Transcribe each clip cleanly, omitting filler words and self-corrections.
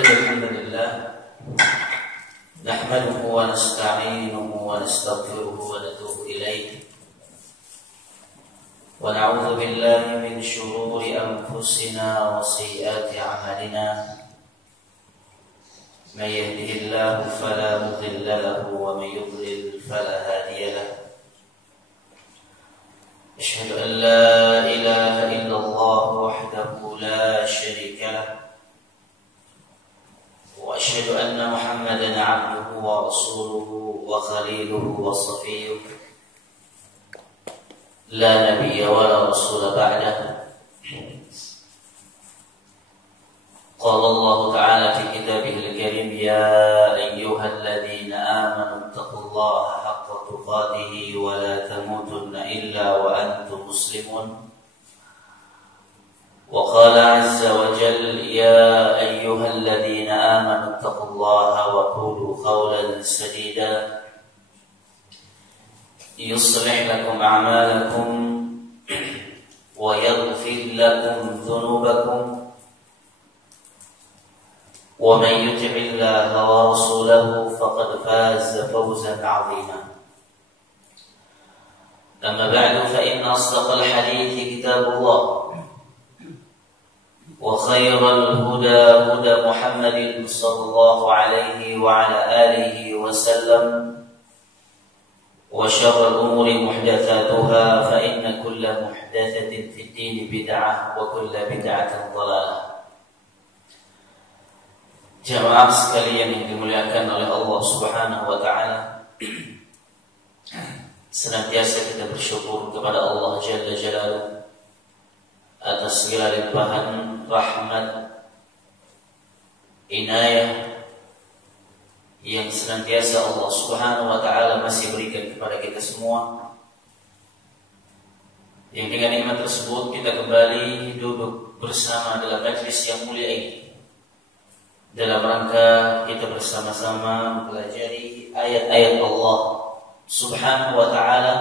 الحمد لله نحمده ونستعينه ونستغفره ونتوب إليه ونعوذ بالله من شرور أنفسنا وسيئات أعمالنا من يهده الله فلا مضل له ومن يضلل فلا هادي له أشهد أن لا إله إلا الله وحده لا شريك له وأشهد أن محمدا عبده ورسوله وخليله وصفيه لا نبي ولا رسول بعده قال الله تعالى في كتابه الكريم يا أيها الذين آمنوا اتقوا الله حق تقاته ولا تموتن إلا وأنتم مسلمون وقال عز وجل يا أيها الذين آمنوا اتقوا الله وقولوا قولا سديدا يصلح لكم أعمالكم ويغفر لكم ذنوبكم ومن يطع الله ورسوله فقد فاز فوزا عظيما أما بعد فإن أصدق الحديث كتاب الله وخير الهدى هدى محمد صلى الله عليه وعلى آله وسلم وشر الأمور محدثاتها فإن كل محدثة في الدين بدعة وكل بدعة ضلالة. Jamaah sekalian yang dimuliakan oleh Allah Subhanahu wa taala, senantiasa kita bersyukur kepada Allah Jalla Jalaluhu atas segala limpahan rahmat, inayah yang senantiasa Allah Subhanahu wa taala masih berikan kepada kita semua. Yang dengan nikmat tersebut kita kembali duduk bersama dalam majlis yang mulia ini dalam rangka kita bersama-sama mempelajari ayat-ayat Allah Subhanahu wa taala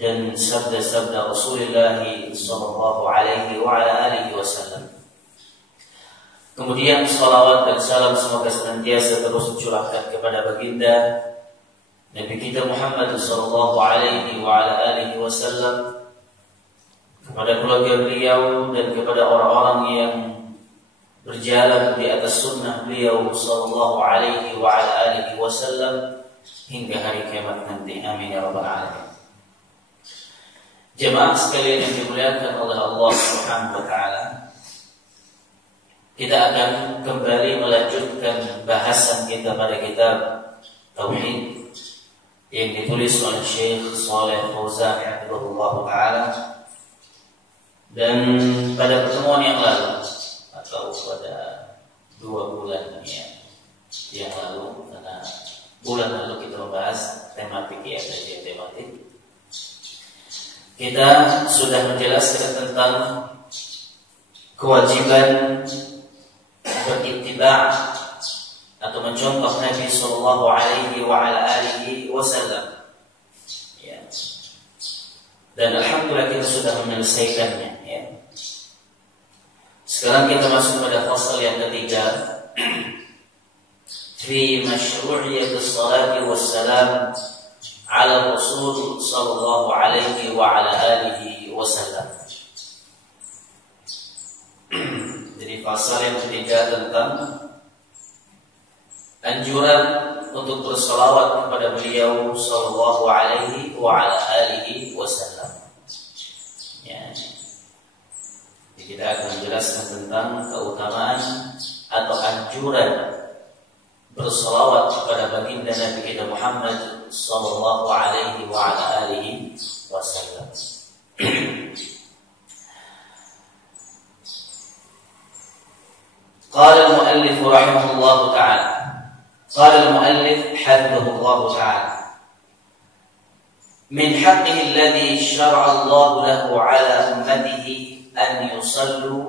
dan sabda-sabda Rasulullah sallallahu alaihi wa ala alihi wasallam. Kemudian salawat dan salam semoga senantiasa terus dicurahkan kepada baginda Nabi kita Muhammad sallallahu alaihi wa ala alihi wasallam, kepada keluarga beliau dan kepada orang-orang yang berjalan di atas sunnah beliau sallallahu alaihi wa ala alihi wasallam hingga hari kiamat nanti. Amin ya rabbal alamin. Jemaah sekalian yang dimuliakan oleh Allah Subhanahu wa taala, kita akan kembali melanjutkan bahasan kita pada kitab Tauhid yang ditulis oleh Syekh Shalih Fauzan hafizahullah taala. Dan pada pertemuan yang lalu atau pada 2 bulan yang lalu, karena bulan lalu kita membahas tematik ya, kajian tematik, kita sudah menjelaskan tentang kewajiban beriktiba atau mencontoh Nabi sallallahu alaihi wa ala alihi wasallam. Ya. Dan alhamdulillah kita sudah menyelesaikannya ya. Sekarang kita masuk pada fasal yang ketiga, fi masyru'iyatis salati wassalam ala Rasul sallallahu alaihi wa ala alihi wasallam. Jadi pasal yang ketiga tentang anjuran untuk berselawat kepada beliau sallallahu alaihi wa ala alihi wasallam. Ya. Jadi kita akan menjelaskan tentang keutamaan atau anjuran berselawat kepada baginda Nabi kita Muhammad sallallahu alaihi wa ala alihi wasallam. قال المؤلف رحمه الله تعالى قال المؤلف حفظه الله تعالى من حقه الذي شرع الله له على أمته أن يصلوا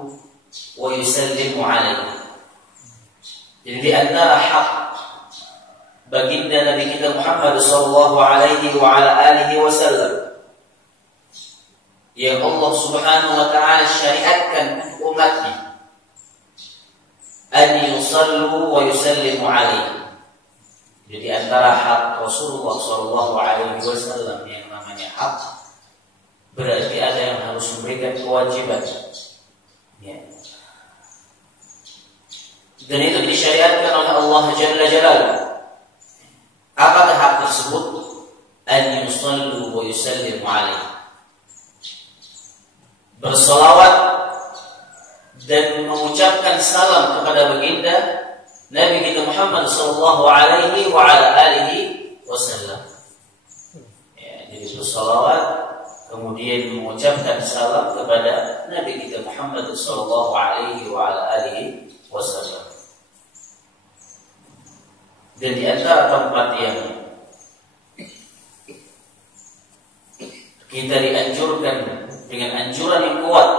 ويسلموا عليه. Jadi di antara hak baginda Nabi kita Muhammad sallallahu alaihi wa ala alihi wasallam yang Allah Subhanahu wa taala syariatkan umatnya, an yusallu wa yusallimu alaihi. Jadi antara hak Rasulullah sallallahu alaihi wasallam yang namanya hak, berarti ada yang harus memberikan kewajiban. Ya. Dan itu disyariatkan oleh Allah Jalla Jalaluhu. Apakah hak tersebut? An yusallu wa yusallimu alaihi. Bersalawat dan mengucapkan salam kepada baginda Nabi kita Muhammad sallallahu alaihi wa ala alihi wasallam. Ya, jadi bersalawat kemudian mengucapkan salam kepada Nabi kita Muhammad sallallahu alaihi wa ala alihi wasallam. Dan di antara tempat yang kita dianjurkan dengan anjuran yang kuat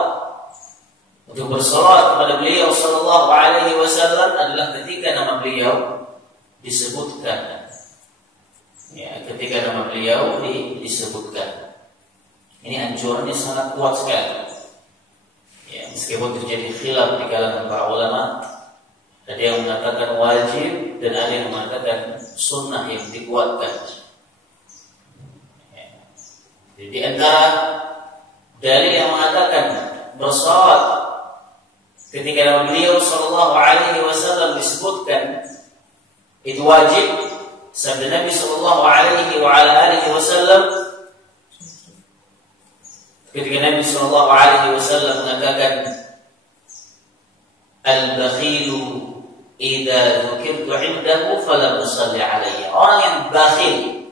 untuk bersalawat kepada beliau sallallahu alaihi wasallam adalah ketika nama beliau disebutkan. Ya, ketika nama beliau disebutkan. Ini anjurannya sangat kuat sekali. Ya, meskipun terjadi khilaf di kalangan para ulama, ada yang mengatakan wajib dan ada yang mengatakan sunnah yang dikuatkan. Ya. Jadi di antara dalil yang mengatakan bersalawat ketika nama beliau sallallahu alaihi wasallam disebutkan itu wajib, sabda Nabi sallallahu alaihi wa ala alihi wasallam ketika Nabi sallallahu alaihi wasallam mengatakan al-bakhilu idza dzukirtu 'indahu fala yusalli alayya. Orang yang bakhil,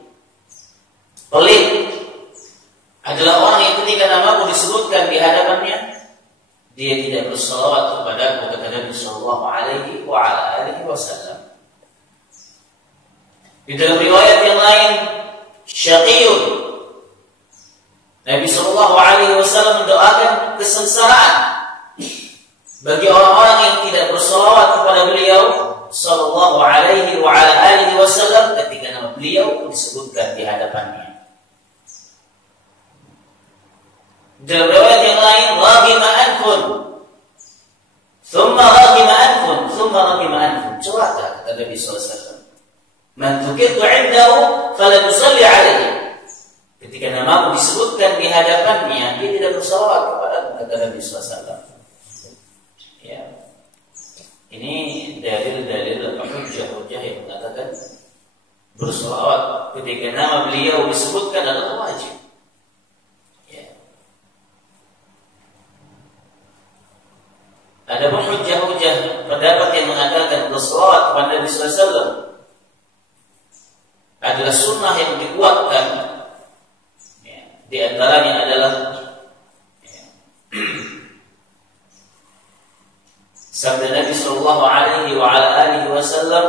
pelit, adalah orang yang ketika namaku disebutkan di hadapannya dia tidak bersalawat kepadaku, kata Nabi sallallahu alaihi wa ala alihi wasallam. Di dalam riwayat yang lain, syaqiyun, Nabi sallallahu alaihi wasallam mendoakan kesengsaraan bagi orang-orang yang tidak bersalawat kepada beliau sallallahu alaihi wa ala alihi wasallam ketika nama beliau disebutkan di hadapannya. Dalam riwayat yang lain, raghima anfun, thumma raghima anfun, thumma raghima anfun. Celaka, kata Nabi sallallahu alaihi wasallam. Man dzukirtu 'indahu fala yusalli alaihi. Ketika namaku disebutkan di hadapannya, dia tidak bersalawat kepada, kata Nabi sallallahu alaihi wasallam. Ya. Ini dalil-dalil atau hujjah-hujjah yang mengatakan bersalawat ketika nama beliau disebutkan adalah wajib. Ada hujjah-hujjah pendapat yang mengatakan bersalawat kepada Nabi sallallahu alaihi wasallam adalah sunnah yang dikuatkan. Ya, di antaranya adalah sabda Nabi sallallahu alaihi wa ala alihi wasallam,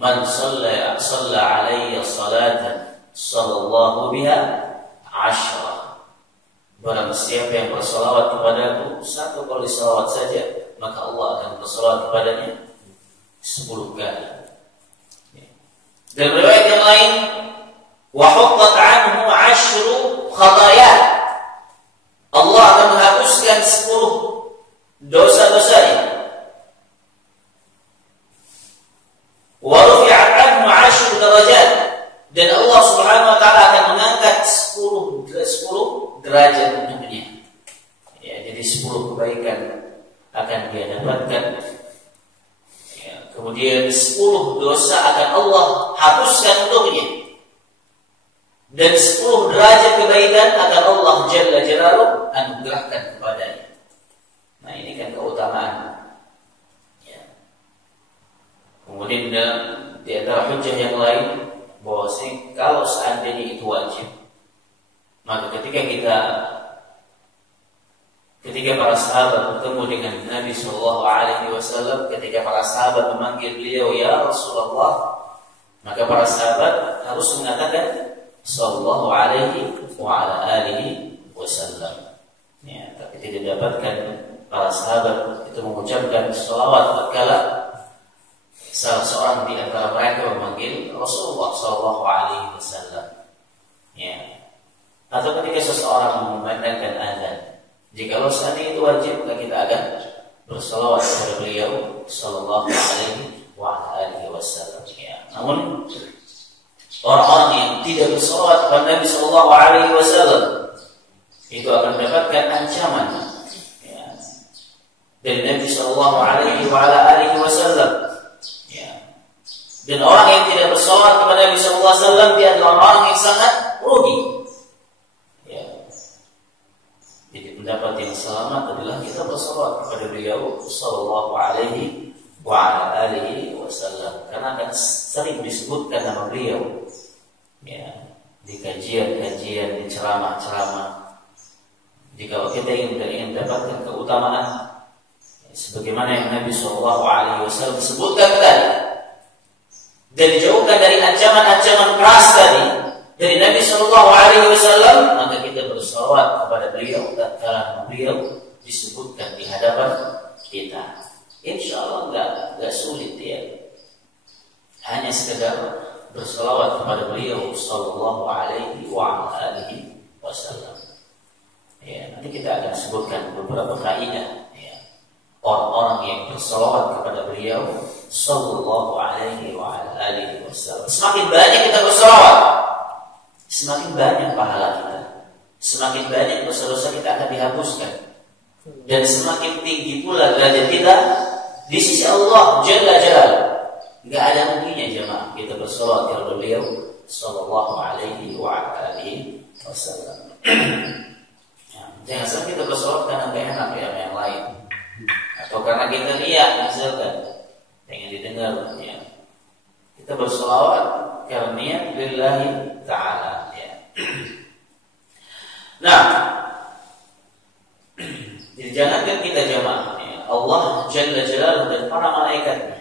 "Man shalla alayya salatan sallallahu biha 'ashra." Barang siapa yang bersalawat kepadaku 1 kali salawat saja, maka Allah akan bersalawat kepadanya 10 kali. Dalam riwayat yang lain, wa huttat anhu 10 khataya. Allah akan menghapuskan 10 dosa-dosanya. Wa rufi'at anhu 10 darajat. Dan Allah Subhanahu wa taala akan mengangkat 10 derajat untuknya. Ya, jadi 10 kebaikan akan dia dapatkan. Ya, kemudian 10 dosa akan Allah hapuskan untuknya. Dan 10 derajat kebaikan akan Allah Jalla Jalaluhu anugerahkan kepadanya. Nah, ini kan keutamaan. Ya. Kemudian di antara hujjah yang lain, bahwasanya kalau seandainya itu wajib, maka ketika para sahabat bertemu dengan Nabi sallallahu alaihi wasallam, ketika para sahabat memanggil beliau ya Rasulullah, maka para sahabat harus mengatakan sallallahu alaihi wa ala alihi wasallam. Ya, tapi tidak dapatkan para sahabat itu mengucapkan salawat tatkala salah seorang di antara mereka memanggil Rasulullah sallallahu alaihi wasallam. Ya. Atau ketika seseorang mengumandangkan azan. Jikalau seandainya itu wajib, maka kita akan bersalawat kepada beliau sallallahu alaihi wasallam. Ya. Namun orang-orang yang tidak bersalawat kepada Nabi sallallahu alaihi wasallam itu akan mendapatkan ancaman, ya, dari Nabi sallallahu alaihi wasallam. Ya. Dan orang yang tidak bersalawat kepada Nabi sallallahu alaihi wasallam dia adalah orang yang sangat rugi. Ya. Jadi pendapat yang selamat adalah kita bersalawat kepada beliau sallallahu alaihi wasallam, karena akan sering disebutkan nama beliau, ya, di kajian-kajian, di ceramah-ceramah. Jika kita ingin mendapatkan keutamaan, ya, sebagaimana yang Nabi SAW sebutkan tadi, dan dijauhkan dari ancaman-ancaman keras tadi dari Nabi SAW, maka kita bersalawat kepada beliau tatkala beliau disebutkan di hadapan kita. Insya Allah enggak sulit, ya. Hanya sekedar bersalawat kepada beliau sallallahu alaihi wasallam. Ya, nanti kita akan sebutkan beberapa kaidah, ya, orang-orang yang bersalawat kepada beliau sallallahu alaihi wasallam. Semakin banyak kita bersalawat, semakin banyak pahala kita, semakin banyak dosa-dosa kita akan dihapuskan, dan semakin tinggi pula derajat kita di sisi Allah Jalla Jalaluhu. Enggak ada mungkinnya jemaah kita bersalawat kepada beliau sallallahu alaihi wasallam. Jangan sampai kita bersalawat karena enggak enak ya yang lain, atau karena kita riya misalkan pengen didengar, ya. Kita bersalawat karena niat lillahi ta'ala, ya. Nah, jadi jangankan kita jemaah, Allah Jalla Jalaluhu dan para malaikatnya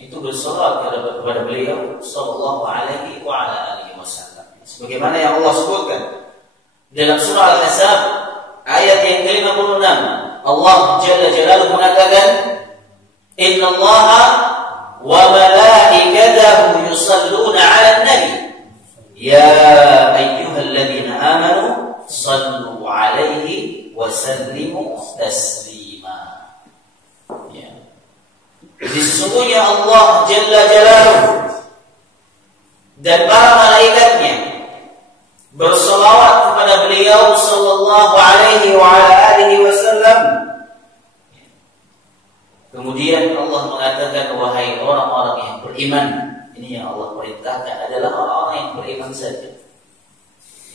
itu bersalawat kepada beliau sallallahu alaihi wasallam. Sebagaimana yang Allah sebutkan dalam surah Al-Ahzab ayat yang ke-56, Allah Jalla Jalaluhu mengatakan, "Innallaha wa malaikatahu yusalluna 'alan nabi ya ayyuhalladzina amanu sallu 'alaihi wa sallimu taslima." Jadi sesungguhnya Allah Jalla Jalaluhu dan para malaikatnya bersalawat kepada beliau sallallahu alaihi wasallam. Kemudian Allah mengatakan, wahai orang-orang yang beriman. Ini yang Allah perintahkan adalah orang-orang yang beriman saja,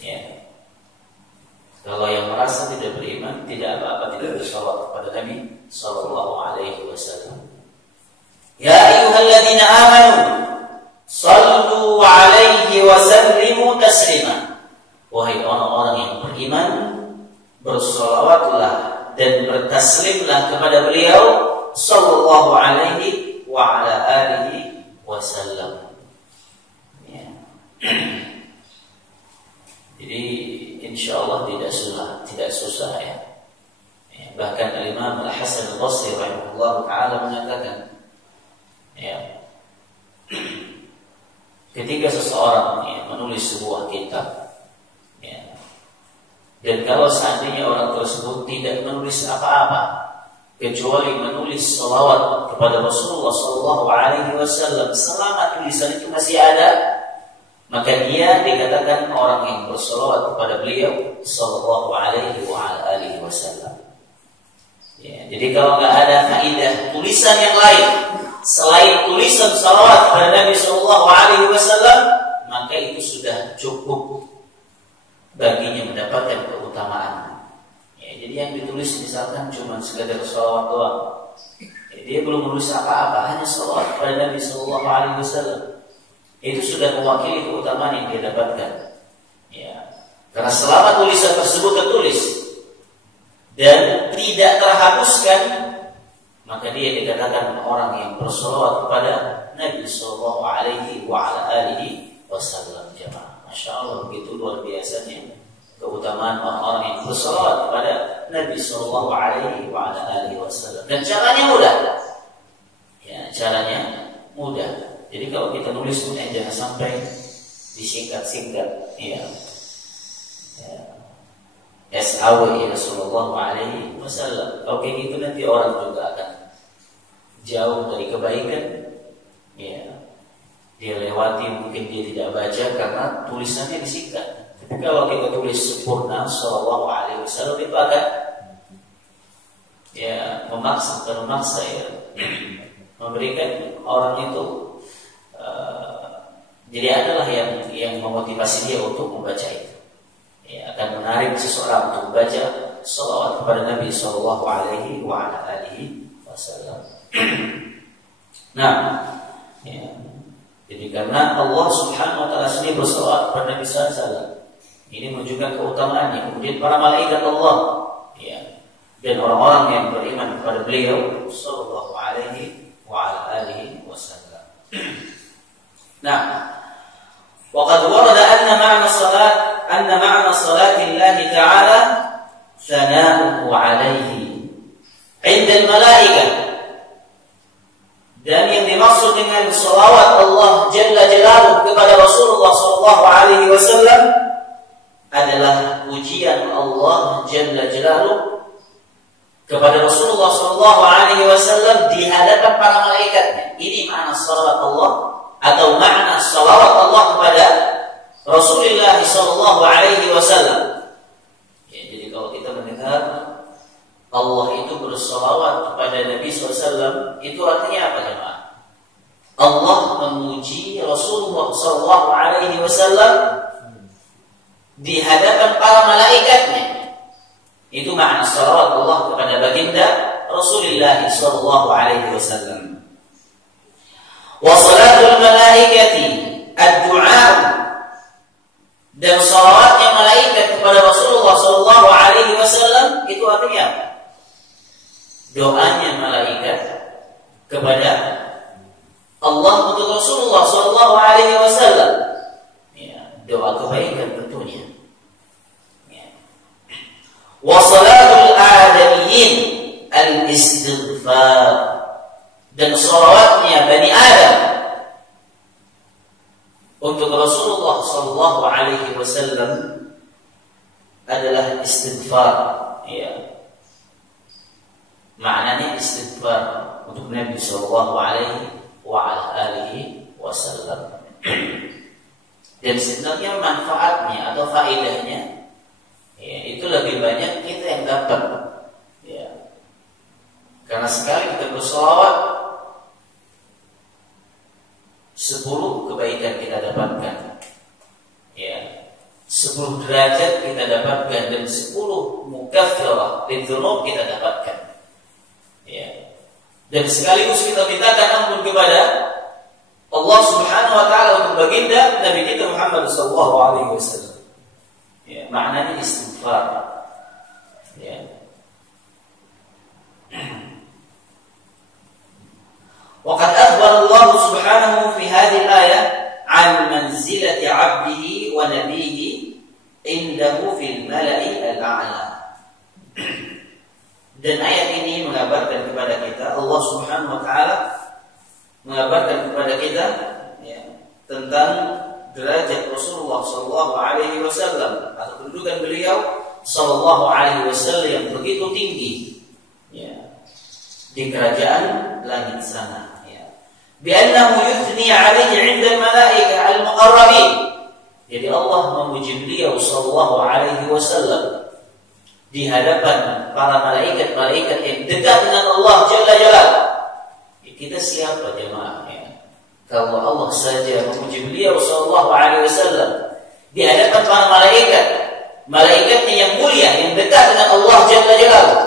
ya. Kalau yang merasa tidak beriman, tidak apa-apa, tidak bersalawat kepada Nabi sallallahu alaihi wasallam. Ya ayyuhalladzina amanu sallu alaihi wa sallimu taslima. Wahai orang-orang yang beriman, bersalawatlah dan bertaslimlah kepada beliau sallallahu alaihi wasallam. Ya. Jadi insyaallah tidak susah, ya. Bahkan Imam Al-Hasan Al-Basri rahimahullah taala mengatakan, ya, ketika seseorang, ya, menulis sebuah kitab, ya, dan kalau seandainya orang tersebut tidak menulis apa-apa kecuali menulis salawat kepada Rasulullah sallallahu alaihi wasallam, selama tulisan itu masih ada, maka dia dikatakan orang yang bersalawat kepada beliau sallallahu alaihi wasallam. Ya, jadi kalau nggak ada kaidah tulisan yang lain selain tulisan salawat kepada Nabi sallallahu alaihi wasallam, maka itu sudah cukup baginya mendapatkan keutamaan. Ya, jadi yang ditulis misalkan cuma sekadar salawat doang, ya, dia belum menulis apa-apa, hanya salawat kepada Nabi sallallahu alaihi wasallam, itu sudah mewakili keutamaan yang dia dapatkan. Ya, karena selama tulisan tersebut tertulis dan tidak terhapuskan, maka dia dikatakan orang yang bersalawat kepada Nabi sallallahu alaihi wasallam. Jemaah, masya Allah, begitu luar biasanya keutamaan orang-orang yang bersalawat kepada Nabi sallallahu alaihi wasallam. Dan caranya mudah. Ya, caranya mudah. Jadi kalau kita nulis jangan sampai disingkat-singkat, ya. Ya, SAW ya Sallallahu Alaihi Wasallam. Kalau kayak gitu nanti orang juga akan jauh dari kebaikan. Ya, dia lewati, mungkin dia tidak baca karena tulisannya disingkat. Tapi kalau kita tulis sempurna Sallallahu Alaihi Wasallam, itu akan ya memaksa ya, memberikan orang itu jadi adalah yang memotivasi dia untuk membaca itu. Ya, akan menarik seseorang untuk membaca salawat kepada Nabi Sallallahu Alaihi Wasallam. Nah, ya, jadi karena Allah Subhanahu Wa Taala sendiri bersalawat kepada Nabi Sallallahu Alaihi Wasallam, ini menunjukkan keutamaannya. Kemudian para malaikat Allah, ya, dan orang-orang yang beriman kepada beliau Sallallahu Alaihi Wasallam. Nah, waqad warada anna ma'na salati Allah Ta'ala thana'uhu 'alaihi 'inda al-malaikah. Dan yang dimaksud dengan salawat Allah Jalla Jalaluhu kepada Rasulullah sallallahu alaihi wasallam adalah pujian Allah Jalla Jalaluhu kepada Rasulullah sallallahu alaihi wasallam di hadapan para malaikatnya. Ini makna salawat Allah atau makna salawat Allah kepada Rasulullah sallallahu alaihi wasallam. Ya, jadi kalau kita mendengar Allah itu bersalawat kepada Nabi SAW, itu artinya apa jemaah? Allah memuji Rasulullah sallallahu alaihi wasallam di hadapan para malaikatnya. Itu makna salawat Allah kepada baginda Rasulullah sallallahu alaihi wasallam. Wa salatul malaikati ad-du'a, dan salawatnya malaikat kepada Rasulullah sallallahu alaihi wasallam itu artinya apa? Doanya malaikat kepada Allah untuk Rasulullah sallallahu alaihi wasallam. Ya, doa kebaikan tentunya. Ya. Wa salatul adamiyyin al-istighfar, dan salawatnya Bani Adam untuk Rasulullah sallallahu alaihi wasallam adalah istighfar. Ya. Maknanya istighfar untuk Nabi sallallahu alaihi wasallam. Dan sebenarnya manfaatnya atau faedahnya, ya, itu lebih banyak kita yang dapat. Ya. Karena sekali kita bersalawat, 10 kebaikan kita dapatkan. Ya. 10 derajat kita dapatkan, dan 10 mukaffirah lidzunub kita dapatkan. Ya. Dan sekaligus kita mintakan ampun kepada Allah Subhanahu wa taala untuk baginda Nabi kita Muhammad sallallahu alaihi wasallam. Ya, maknanya istighfar. Ya. Waqad akhbara Allah Subhanahu fi hadhihi al-ayah 'an manzilati 'abdihi wa nabiyhi indahu fil mala'i al-a'la. Dan ayat ini mengabarkan kepada kita, Allah Subhanahu wa taala mengabarkan kepada kita, ya, tentang derajat Rasulullah sallallahu alaihi wasallam atau kedudukan beliau sallallahu alaihi wasallam yang begitu tinggi, ya, di kerajaan langit sana, ya. Bi annahu yuthni alaihi 'inda al-malaikah al-muqarrabin. Jadi Allah memuji beliau sallallahu alaihi wasallam di hadapan para malaikat-malaikat yang dekat dengan Allah Jalla Jalaluhu. Kita siapa jemaah? Ya. Kalau Allah saja memuji beliau sallallahu alaihi wasallam di hadapan para malaikat, malaikatnya yang mulia yang dekat dengan Allah Jalla Jalaluhu,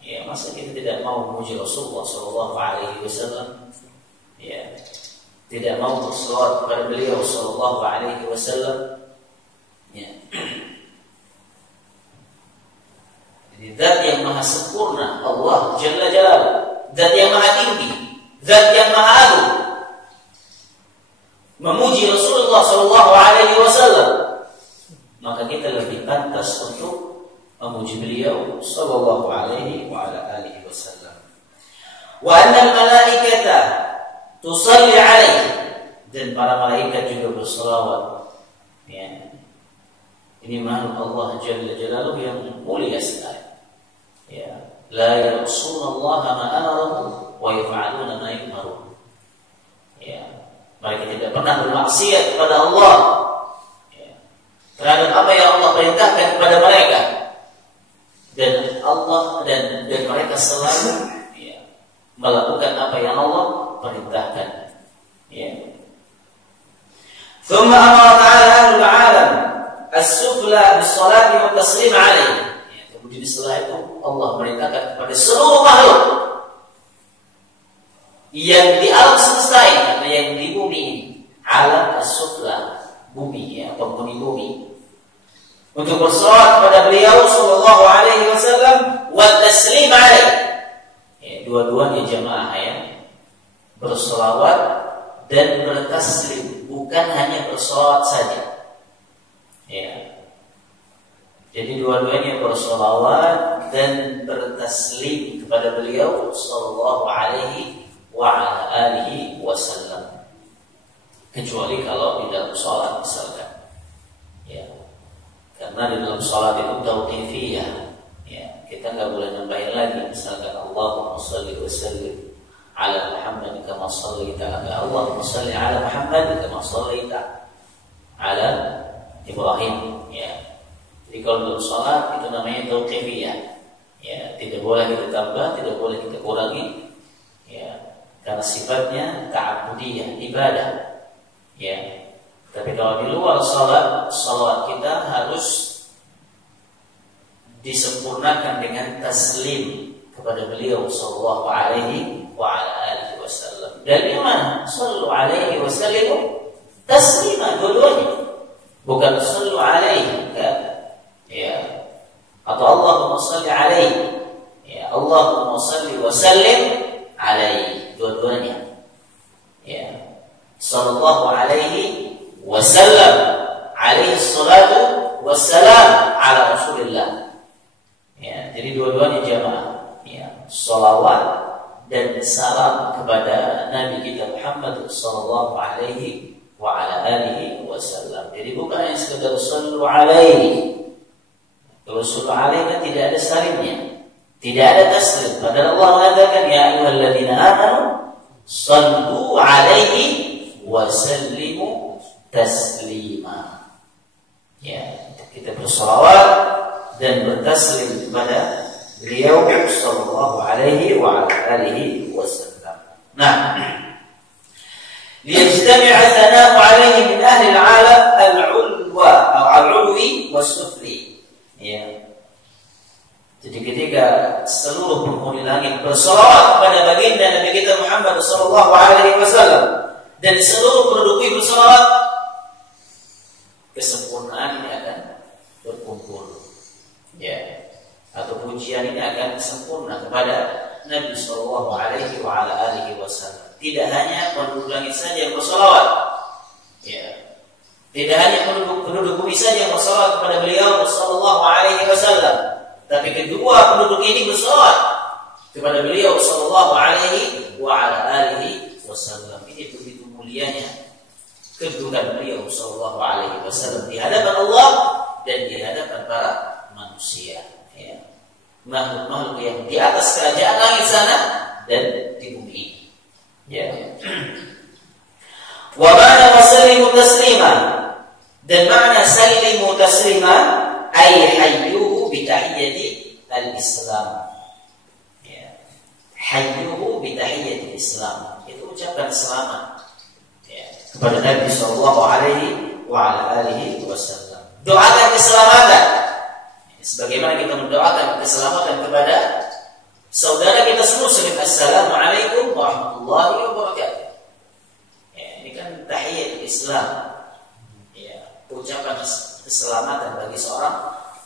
ya, masa kita tidak mau memuji Rasulullah sallallahu alaihi wasallam? Ya, tidak mau berselawat kepada beliau sallallahu alaihi wasallam? Ya. Jadi zat yang maha sempurna Allah Jalla Jalaluhu, zat yang maha tinggi, zat yang maha agung, memuji Rasulullah sallallahu alaihi wasallam, maka kita lebih pantas untuk memuji beliau sallallahu alaihi wasallam. Wa anna al-malaikata tusalli alaihi, dan para malaikat juga berselawat. Ya. Ini makhluk Allah Jalla Jalaluhu yang mulia sekali. Ya, la ya'suna Allah ma amarahu wa yaf'aluna ma yu'marun. Ya, mereka tidak pernah bermaksiat kepada Allah. Ya, terhadap apa yang Allah perintahkan kepada mereka. Dan Allah dan mereka selalu melakukan apa yang Allah perintahkan. Ya. ثم أمر تعالى أهل العالم السفلى بالصلاة والتسليم عليه. Kemudian setelah itu Allah merintahkan kepada seluruh makhluk yang di alam semesta ini atau yang di bumi ini, alam as-sufla, bumi ya, penghuni bumi, untuk bersolawat kepada beliau sallallahu alaihi wasallam wa taslim alaihi. Dua-duanya jamaah ya, bersolawat dan bertaslim, bukan hanya bersolawat saja. Ya. Jadi dua-duanya bersolawat dan bertaslim kepada beliau sallallahu alaihi wa ala alihi wasallam. Kecuali kalau di dalam sholat misalkan. Ya. Karena di dalam sholat itu tauqifiyah. Ya, kita nggak boleh nambahin lagi. Misalkan Allahumma shalli wa sallim ala Muhammad kama shallaita ala Allahumma shalli ala Muhammad kama shallaita ala Ibrahim. Ya. Jadi kalau dalam sholat itu namanya tauqifiyah. Ya, tidak boleh kita tambah, tidak boleh kita kurangi. Ya, karena sifatnya ta'abudiyah, ibadah. Ya. Tapi kalau di luar sholat kita harus disempurnakan dengan taslim kepada beliau sallallahu alaihi wa ala alihi wasallam. Dan iman sallu alaihi wasallam taslima, dua-duanya. Bukan sallu alaihi kan? Ya. Atau Allahumma salli alaihi. Ya, Allahumma salli wa sallim alaihi, dua-duanya. Ya. Sallallahu alaihi wasallam, alaihi salatu wassalam ala Rasulillah. Ya, jadi dua-duanya jamaah. Ya, salawat dan salam kepada Nabi kita Muhammad sallallahu alaihi wa ala alihi wasallam. Jadi bukan hanya sekedar sallu alaihi. Kalau sallu alaihi kan tidak ada salimnya, tidak ada taslim. Padahal Allah mengatakan ya ayyuhalladzina amanu sallu alaihi wa sallimu taslima. Ya, kita bersalawat dan bertaslim kepada beliau sallallahu alaihi wa ala alihi wasallam. Nah, liyajtami'a thana'u alaihi min ahli al-'alam al-'ulwa atau al-'ulwi was-sufli. Ya. Jadi ketika seluruh penghuni langit bersalawat kepada baginda Nabi kita Muhammad sallallahu alaihi wasallam dan seluruh penduduk bumi bersalawat, kesempurnaan ini akan berkumpul. Ya, atau pujian ini akan sempurna kepada Nabi sallallahu alaihi wa ala alihi wasallam. Tidak hanya penduduk langit saja yang bersalawat. Ya. Tidak hanya penduduk bumi saja yang bersalawat kepada beliau sallallahu alaihi wasallam, tapi kedua penduduk ini bersalawat kepada beliau sallallahu alaihi wa ala alihi wasallam. Ini begitu mulianya kedudukan beliau sallallahu alaihi wasallam di hadapan Allah dan di hadapan para manusia, ya. Makhluk-makhluk yang di atas kerajaan langit sana dan di bumi ini. Ya. Wa mana wasallimu taslima, dan makna sallimu taslima ay hayyuhu bi tahiyyati al-islam. Ya. Hayyuhu bi tahiyyati al-islam, itu ucapan selamat ya kepada Nabi sallallahu alaihi wa ala alihi wasallam. Doakan keselamatan sebagaimana kita mendoakan keselamatan kepada saudara kita semua. Assalamualaikum warahmatullahi wabarakatuh. Ya, ini kan tahiyyatul Islam. Ya, ucapan keselamatan bagi seorang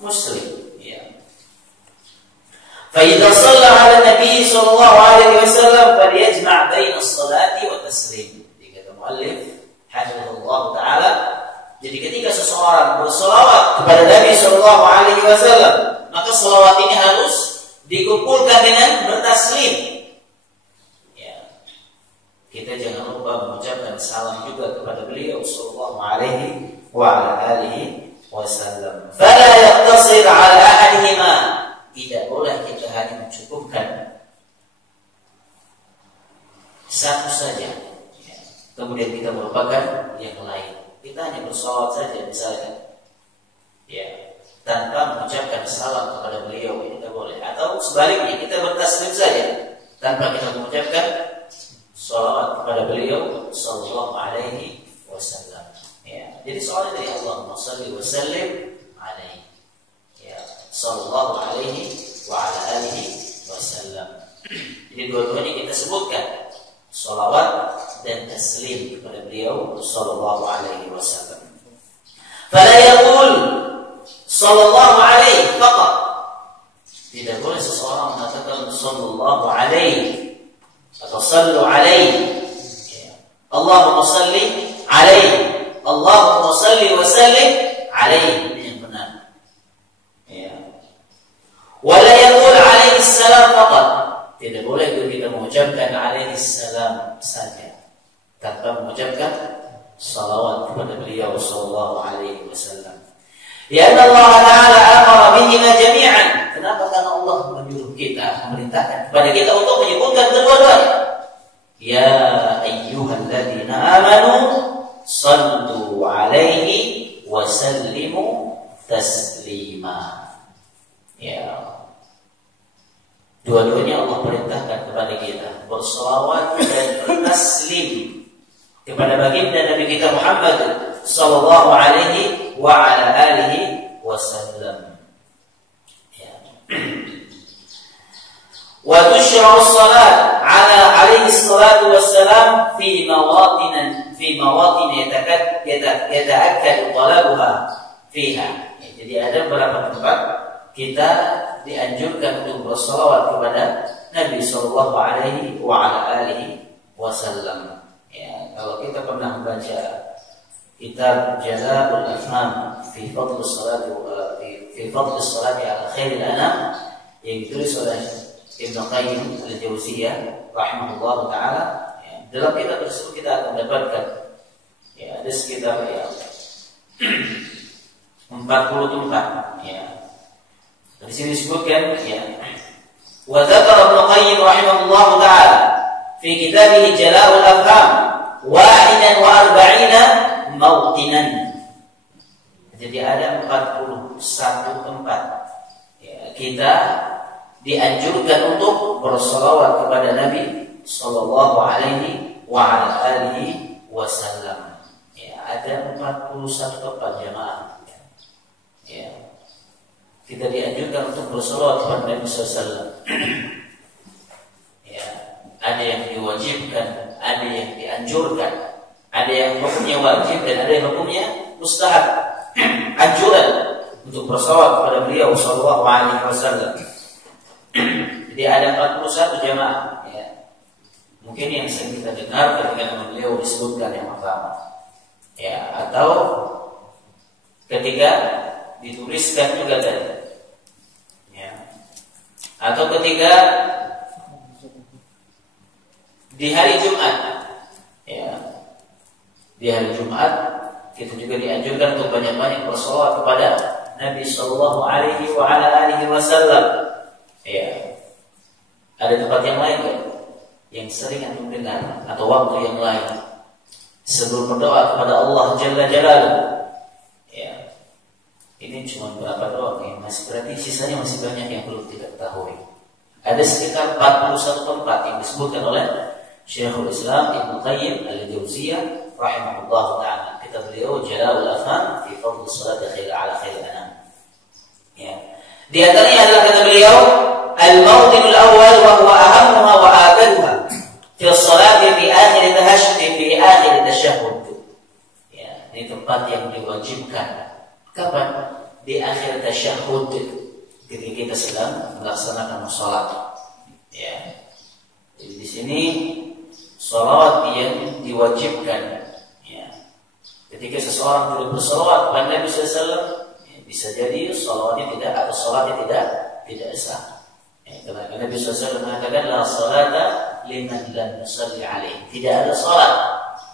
muslim. Ya. Fa idza shalla 'ala Nabi sallallahu alaihi wasallam falyajma' baina as-salati wa taslim. Dikata muallif hafizahullah taala, jadi ketika seseorang berselawat kepada Nabi sallallahu alaihi wasallam, maka selawat ini harus dikumpulkan dengan bertaslim. Ya. Kita jangan lupa mengucapkan salam juga kepada beliau sallallahu alaihi wa ala alihi wasallam. Fala yaqtasir ala ahadihima. Tidak boleh kita hanya mencukupkan satu saja, kemudian kita melupakan yang lain. Kita hanya bersolawat saja misalnya, tanpa mengucapkan salam kepada beliau, ini tidak boleh. Atau sebaliknya, kita bertaslim saja tanpa kita mengucapkan salawat kepada beliau sallallahu alaihi wasallam. Jadi soalnya dari Allahumma shalli wa sallim alaihi, sallallahu alaihi wa ala alihi wasallam. Jadi dua-duanya kita sebutkan, salawat dan taslim kepada beliau sallallahu alaihi wasallam. Fala yaqul sallallahu alaihi faqat. Tidak boleh seseorang mengatakan sallallahu alaihi atau sallu alaihi. Allahumma salli alaihi, Allahumma salli wa sallim alaihi. Ini yang benar. Wala yaqul alaihi salam faqat. Tidak boleh kita mengucapkan alaihi salam saja tanpa mengucapkan salawat kepada beliau sallallahu alaihi wasallam. Ya Allah Ta'ala amara bihima jami'an. Kenapa? Karena Allah menyuruh kita, memerintahkan kepada kita untuk menyebutkan kedua-duanya. Ya ayyuhalladzina amanu sallu alaihi wa sallimu taslima. Dua-duanya Allah perintahkan kepada kita bersalawat dan bertaslim kepada baginda Nabi kita Muhammad sallallahu alaihi wa ala alihi wasallam. Wa tushra'u salat ala alaihi salatu wassalam fi mawatin yata'akkadu talabuha fiha. Jadi ada beberapa tempat kita dianjurkan untuk bersalawat kepada Nabi sallallahu alaihi wa ala alihi wasallam. Kalau kita pernah membaca kitab Jala'ul Afham fi fadl salati ala khairil anam yang ditulis oleh Ibnu Qayyim al-Jauziyah rahimahullah taala, dalam kitab tersebut kita akan mendapatkan ada sekitar 40 tempat. Di sini disebutkan wa dzakara Ibnu Qayyim rahimahullah taala fi kitabih Jala'ul Afham wahidan wa arba'ina mawtinan. Jadi ada 41 tempat kita dianjurkan untuk bersalawat kepada Nabi sallallahu alaihi wa ala alihi wasallam. Ada 41 tempat jemaah. Kita dianjurkan untuk bersalawat kepada Nabi sallallahu alaihi wasallam. Ada yang diwajibkan, ada yang dianjurkan, ada yang hukumnya wajib dan ada yang hukumnya mustahab. Anjuran untuk bersalawat kepada beliau sallallahu alaihi wasallam. Jadi ada 41 jamaah. Mungkin yang sering kita dengar ketika beliau disebutkan yang pertama, atau ketika dituliskan juga tadi, atau ketika di hari Jumat, di hari Jumat kita juga dianjurkan untuk banyak-banyak bersalawat kepada Nabi sallallahu alaihi wa ala alihi wasallam. Ada tempat yang lain yang sering antum dengar atau waktu yang lain sebelum berdoa kepada Allah Jalla Jalaluhu. Ini cuma berapa doang yang masih, berarti sisanya masih banyak yang belum kita ketahui. Ada sekitar 41 tempat yang disebutkan oleh Syekhul Islam Ibnu Qayyim al-Jauziyah rahimahullah ta'ala. Kita beliau Jala'ul Afham fi fadl salati ala khairil anam. Di antaranya adalah kata beliau al-mawtin al-awwal wa huwa ahammuha wa akaduha fi salati fi akhir tasyahhud. Ini tempat yang diwajibkan. Kapan? Di akhir tasyahhud, ketika kita sedang melaksanakan salat. Jadi di sini salawat yang diwajibkan. Ketika seseorang tidak bersalawat kepada Nabi sallallahu alaihi wasallam, bisa jadi salawatnya tidak atau salatnya tidak sah. Karena Nabi sallallahu alaihi wasallam mengatakan la salata liman lam yusalli alaihi. Tidak ada salat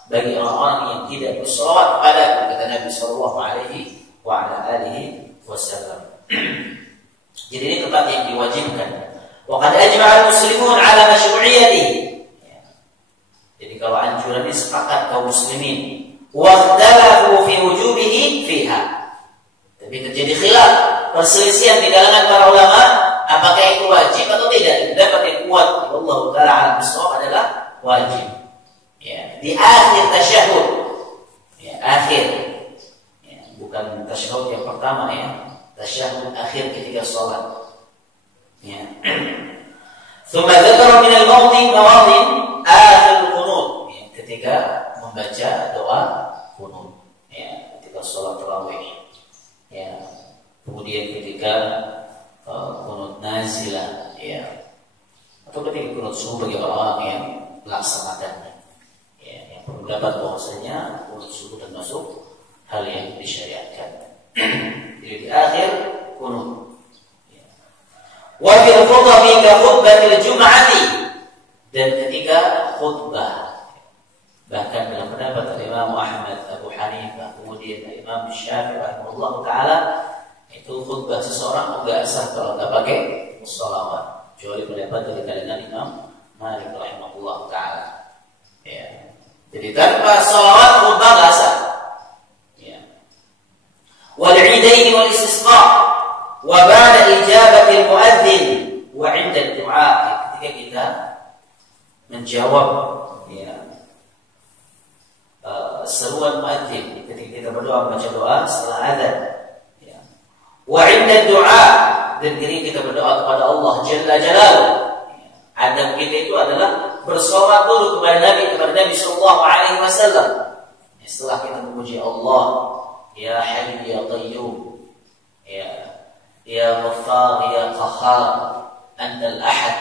bagi orang-orang yang tidak bersalawat kepada kata Nabi sallallahu alaihi wa ala alihi wasallam. Jadi ini tempat yang diwajibkan. Wa qad ajma'a al-muslimun ala masyru'iyyatihi. Jadi kalau anjuran ini sepakat kaum muslimin. Wa ikhtalafu fi wujubihi fiha. Tapi terjadi khilaf, perselisihan di kalangan para ulama, apakah itu wajib atau tidak? Pendapat yang kuat, Allah Taala alam bisawab adalah wajib. Ya, di akhir tasyahud, ya, akhir, ya, bukan tasyahud yang pertama ya, tasyahud akhir ketika sholat. Ya. Thumma dzakara min al-mawdi' mawadhi' akhir qunut, ya, ketika membaca doa qunut, ya, ketika sholat tarawih. Ya, kemudian ketika qunut nazilah, ya, atau ketika qunut subuh bagi orang yang melaksanakannya, ya, yang berpendapat bahwasanya qunut subuh termasuk hal yang disyariatkan. Jadi di akhir qunut. Ya. Wa fil khutbah ka khutbatil jum'ati, dan ketika khutbah, bahkan dalam pendapat Imam Ahmad, Abu Hanifah, kemudian Imam Syafi'i rahimahullah taala, itu khutbah seseorang enggak sah kalau enggak pakai shalawat, kecuali pendapat dari kalangan Imam Malik rahimahullah taala. Ya. Jadi tanpa shalawat khutbah enggak sah. Ya. Wal 'idain wal istisqa wa ba'da ijabati al-mu'adzin wa 'inda ad-du'a, ketika kita menjawab, ya, seruan muadzin ketika kita berdoa membaca doa setelah azan, ya. Wa 'inda du'a, dan ketika kita berdoa kepada Allah Jalla Jalaluhu, ya. Adab kita itu adalah bersolawat dulu kepada Nabi sallallahu alaihi wasallam. Setelah kita memuji Allah, ya Hayy ya Qayyum, ya Ghaffar ya Qahhar, Antal Ahad,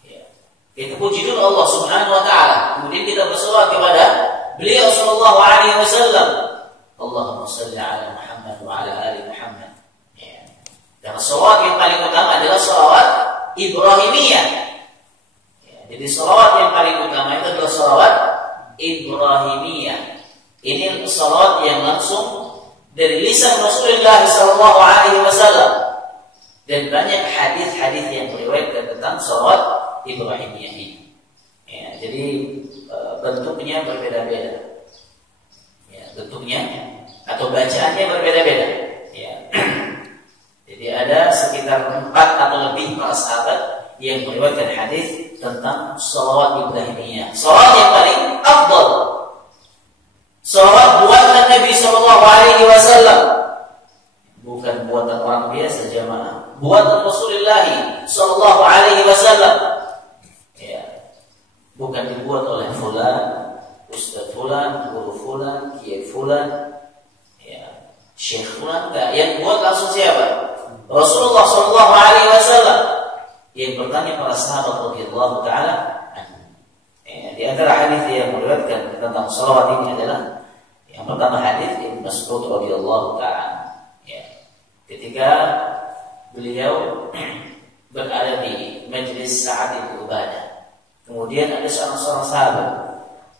ya. Kita puji dulu Allah Subhanahu wa taala, kemudian kita bersolawat kepada beliau sallallahu alaihi wasallam. Allahumma shalli ala Muhammad wa ala ali Muhammad. Ya. Dan salawat yang paling utama adalah salawat Ibrahimiyah. Ya. Jadi salawat yang paling utama itu adalah salawat Ibrahimiyah. Ini salawat yang langsung dari lisan Rasulullah sallallahu alaihi wasallam. Dan banyak hadis-hadis yang meriwayatkan tentang salawat Ibrahimiyah ini. Ya, jadi bentuknya berbeda-beda, ya, bentuknya atau bacaannya berbeda-beda, ya. Jadi ada sekitar 4 atau lebih para sahabat yang meriwayatkan hadis tentang salawat Ibrahimiyah. Salawat yang paling afdal, salawat buatan Nabi sallallahu alaihi wasallam, bukan buatan orang biasa jamaah, buatan Rasulullah sallallahu alaihi wasallam. Bukan dibuat oleh fulan, ustaz fulan, guru fulan, kiai fulan, ya, syekh fulan, enggak. Yang buat langsung siapa? Rasulullah sallallahu alaihi wasallam. Yang bertanya para sahabat radhiyallahu taala anhu. Ya, di antara hadis yang meriwayatkan tentang salawat ini adalah yang pertama hadis Ibnu Mas'ud radhiyallahu taala. Ya. Ketika beliau berada di majlis Sa'ad bin Ubadah, kemudian ada seorang sahabat,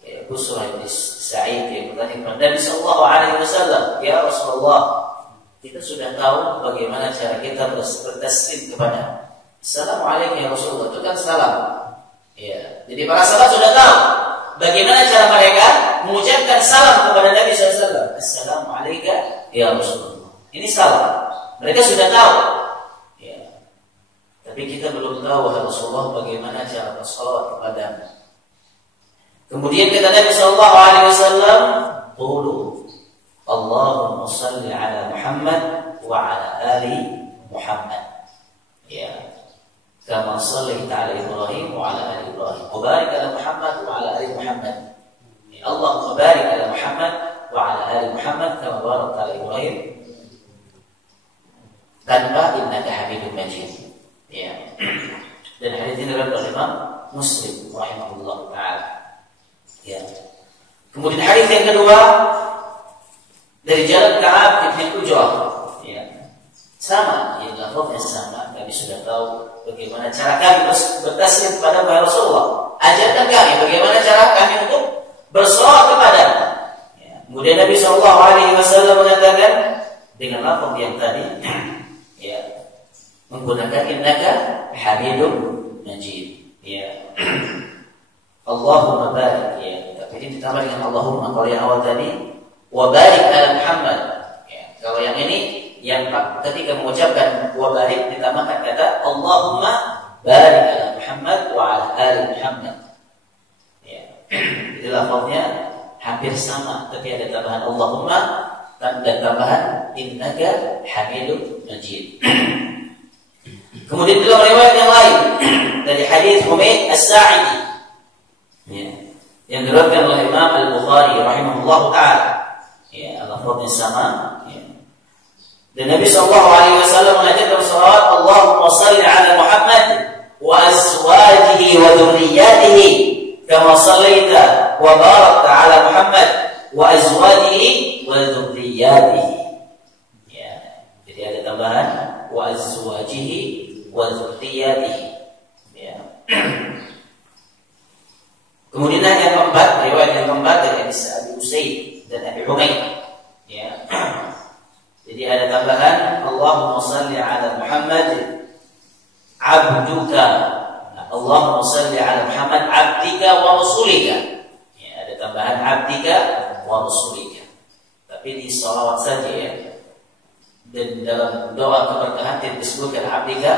ya, Busrah bin Sa'id, yang bertanya kepada Nabi sallallahu alaihi wasallam, "Ya Rasulullah, kita sudah tahu bagaimana cara kita bertaslim kepada Assalamualaikum ya Rasulullah." Itu kan salam. Ya, jadi para sahabat sudah tahu bagaimana cara mereka mengucapkan salam kepada Nabi sallallahu alaihi wasallam. Assalamualaikum ya Rasulullah. Ini salam. Mereka sudah tahu. Tapi kita belum tahu Rasulullah bagaimana cara bersalawat kepada-Mu. Kemudian kata Nabi sallallahu alaihi wasallam, "Qulu Allahumma shalli ala Muhammad wa ala ali Muhammad." Ya. Kama shallaita ala Ibrahim wa ala ali Ibrahim. Wa barik ala Muhammad wa ala ali Muhammad. Ya, Allahumma barik ala Muhammad wa ala ali Muhammad kama barakta ala Ibrahim. Tanpa innaka Hamidum Majid. Ya. Dan hadis ini adalah Imam Muslim rahimahullah taala. Ya. Kemudian hadis yang kedua dari jalan Ka'ab bin Ujrah. Ya. Sama, ya, lafaznya sama. Kami sudah tahu bagaimana cara kami bertaslim kepada Rasulullah. Ajarkan kami bagaimana cara kami untuk bersolawat kepada. Ya. Kemudian Nabi sallallahu alaihi wasallam mengatakan, dengan lafaz yang tadi ya menggunakan innaka Hamidum Majid ya. Allahumma barik ya, tapi ini ditambah dengan Allahumma. Kalau yang awal tadi wa barik ala Muhammad ya. Kalau yang ini yang ketika mengucapkan wa barik ditambahkan kata Allahumma barik ala Muhammad wa ala ali Muhammad ya. Jadi lafaznya hampir sama, tapi ada tambahan Allahumma dan tambahan innaka Hamidum Majid. Kemudian dalam riwayat yang lain dari hadis Humaid As-Sa'idi ya, yang diriwayatkan oleh Imam Al-Bukhari rahimahullahu taala ya, lafaznya sama ya. Dan Nabi sallallahu alaihi wasallam mengajarkan salawat Allahumma shalli ala Muhammad wa azwajihi wa dzurriyyatihi kama shallaita wa barakta ala Muhammad wa azwajihi wa dzurriyyatihi ya. Jadi ada tambahan wa azwajihi wa dzurriyyatihi ya. Kemudian yang keempat, riwayat yang keempat dari Abi Usaid dan Abi Humaid ya. Jadi ada tambahan Allahumma shalli ala Muhammad abduka, Allahumma shalli ala Muhammad abdika wa rasulika ya, ada tambahan abdika wa rasulika, tapi di salawat saja ya. Dan dalam doa keberkahan tidak disebutkan abdika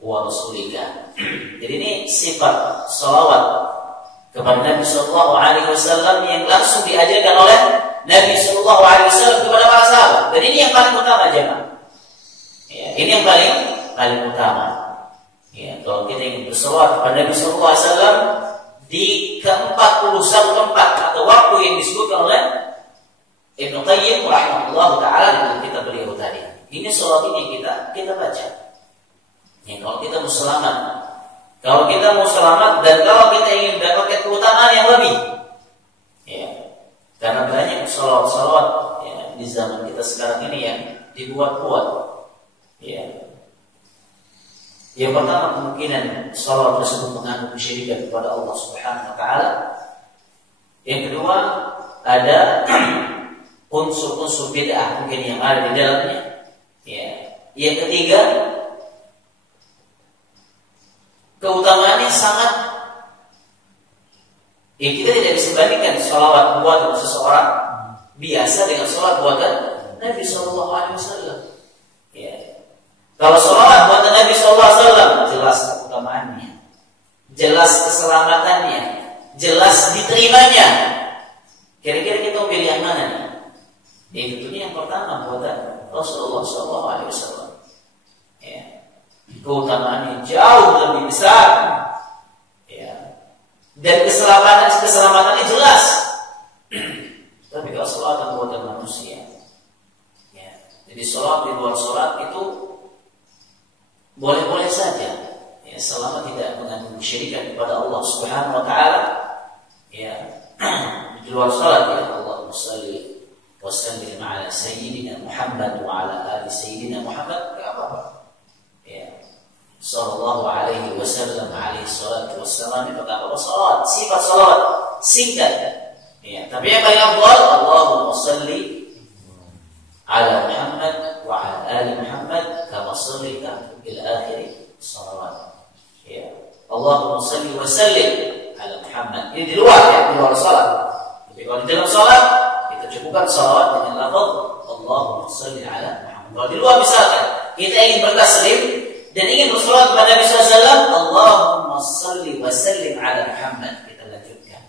wa rasulika. Jadi ini sifat salawat kepada Nabi Sallallahu Alaihi Wasallam yang langsung diajarkan oleh Nabi Sallallahu Alaihi Wasallam kepada para sahabat. Dan ini yang paling utama jemaah. Ya, ini yang paling utama. Ya, kalau kita ingin berselawat kepada Nabi Sallallahu Alaihi Wasallam di ke-41 tempat atau waktu yang disebutkan oleh Ibnu Qayyim rahimahullah taala dalam kitab beliau tadi. Ini selawat ini kita baca. Ya, kalau kita mau selamat, dan kalau kita ingin mendapatkan keutamaan yang lebih, ya, karena banyak salawat-salawat ya, di zaman kita sekarang ini yang dibuat-buat. Ya. Yang pertama kemungkinan salawat tersebut mengandung kesyirikan kepada Allah Subhanahu Wa Taala. Yang kedua ada unsur-unsur bid'ah mungkin yang ada di dalamnya. Ya. Yang ketiga, keutamaannya sangat ya, kita tidak bisa bandingkan salawat buatan seseorang biasa dengan salawat buatan Nabi Sallallahu Alaihi Wasallam. Ya. Kalau salawat buatan Nabi Sallallahu Alaihi Wasallam jelas keutamaannya, jelas keselamatannya, jelas diterimanya. Kira-kira kita pilih yang mana nih? Ya, tentunya yang pertama buatan Rasulullah Sallallahu Alaihi Wasallam. Ya. Keutamaannya jauh lebih besar ya. Dan keselamatannya jelas. Tapi kalau salat buatan manusia ya. Jadi salat di luar salat itu boleh-boleh saja ya, selama tidak mengandung kesyirikan kepada Allah Subhanahu Wa Taala ya. Di luar salat ya, Allahumma shalli wa sallim ala sayyidina Muhammad wa ala ali sayyidina Muhammad, enggak apa-apa ya. Sallallahu alaihi wasallam alaihi salatu wassalam itu kata salat, sifat salat singkat ya. Tapi yang paling afdal Allahumma shalli ala Muhammad wa ala ali Muhammad kama shallaita ila akhir salawat ya. Allahumma shalli wa sallim ala Muhammad. Ini di luar ya, di luar salat. Tapi kalau di dalam salat kita cukupkan salawat dengan lafaz Allahumma shalli ala Muhammad. Kalau di luar misalkan kita ingin bertaslim dan ingin bersolat kepada Nabi SAW, Allahumma salli wa sallim ala Muhammad, kita lanjutkan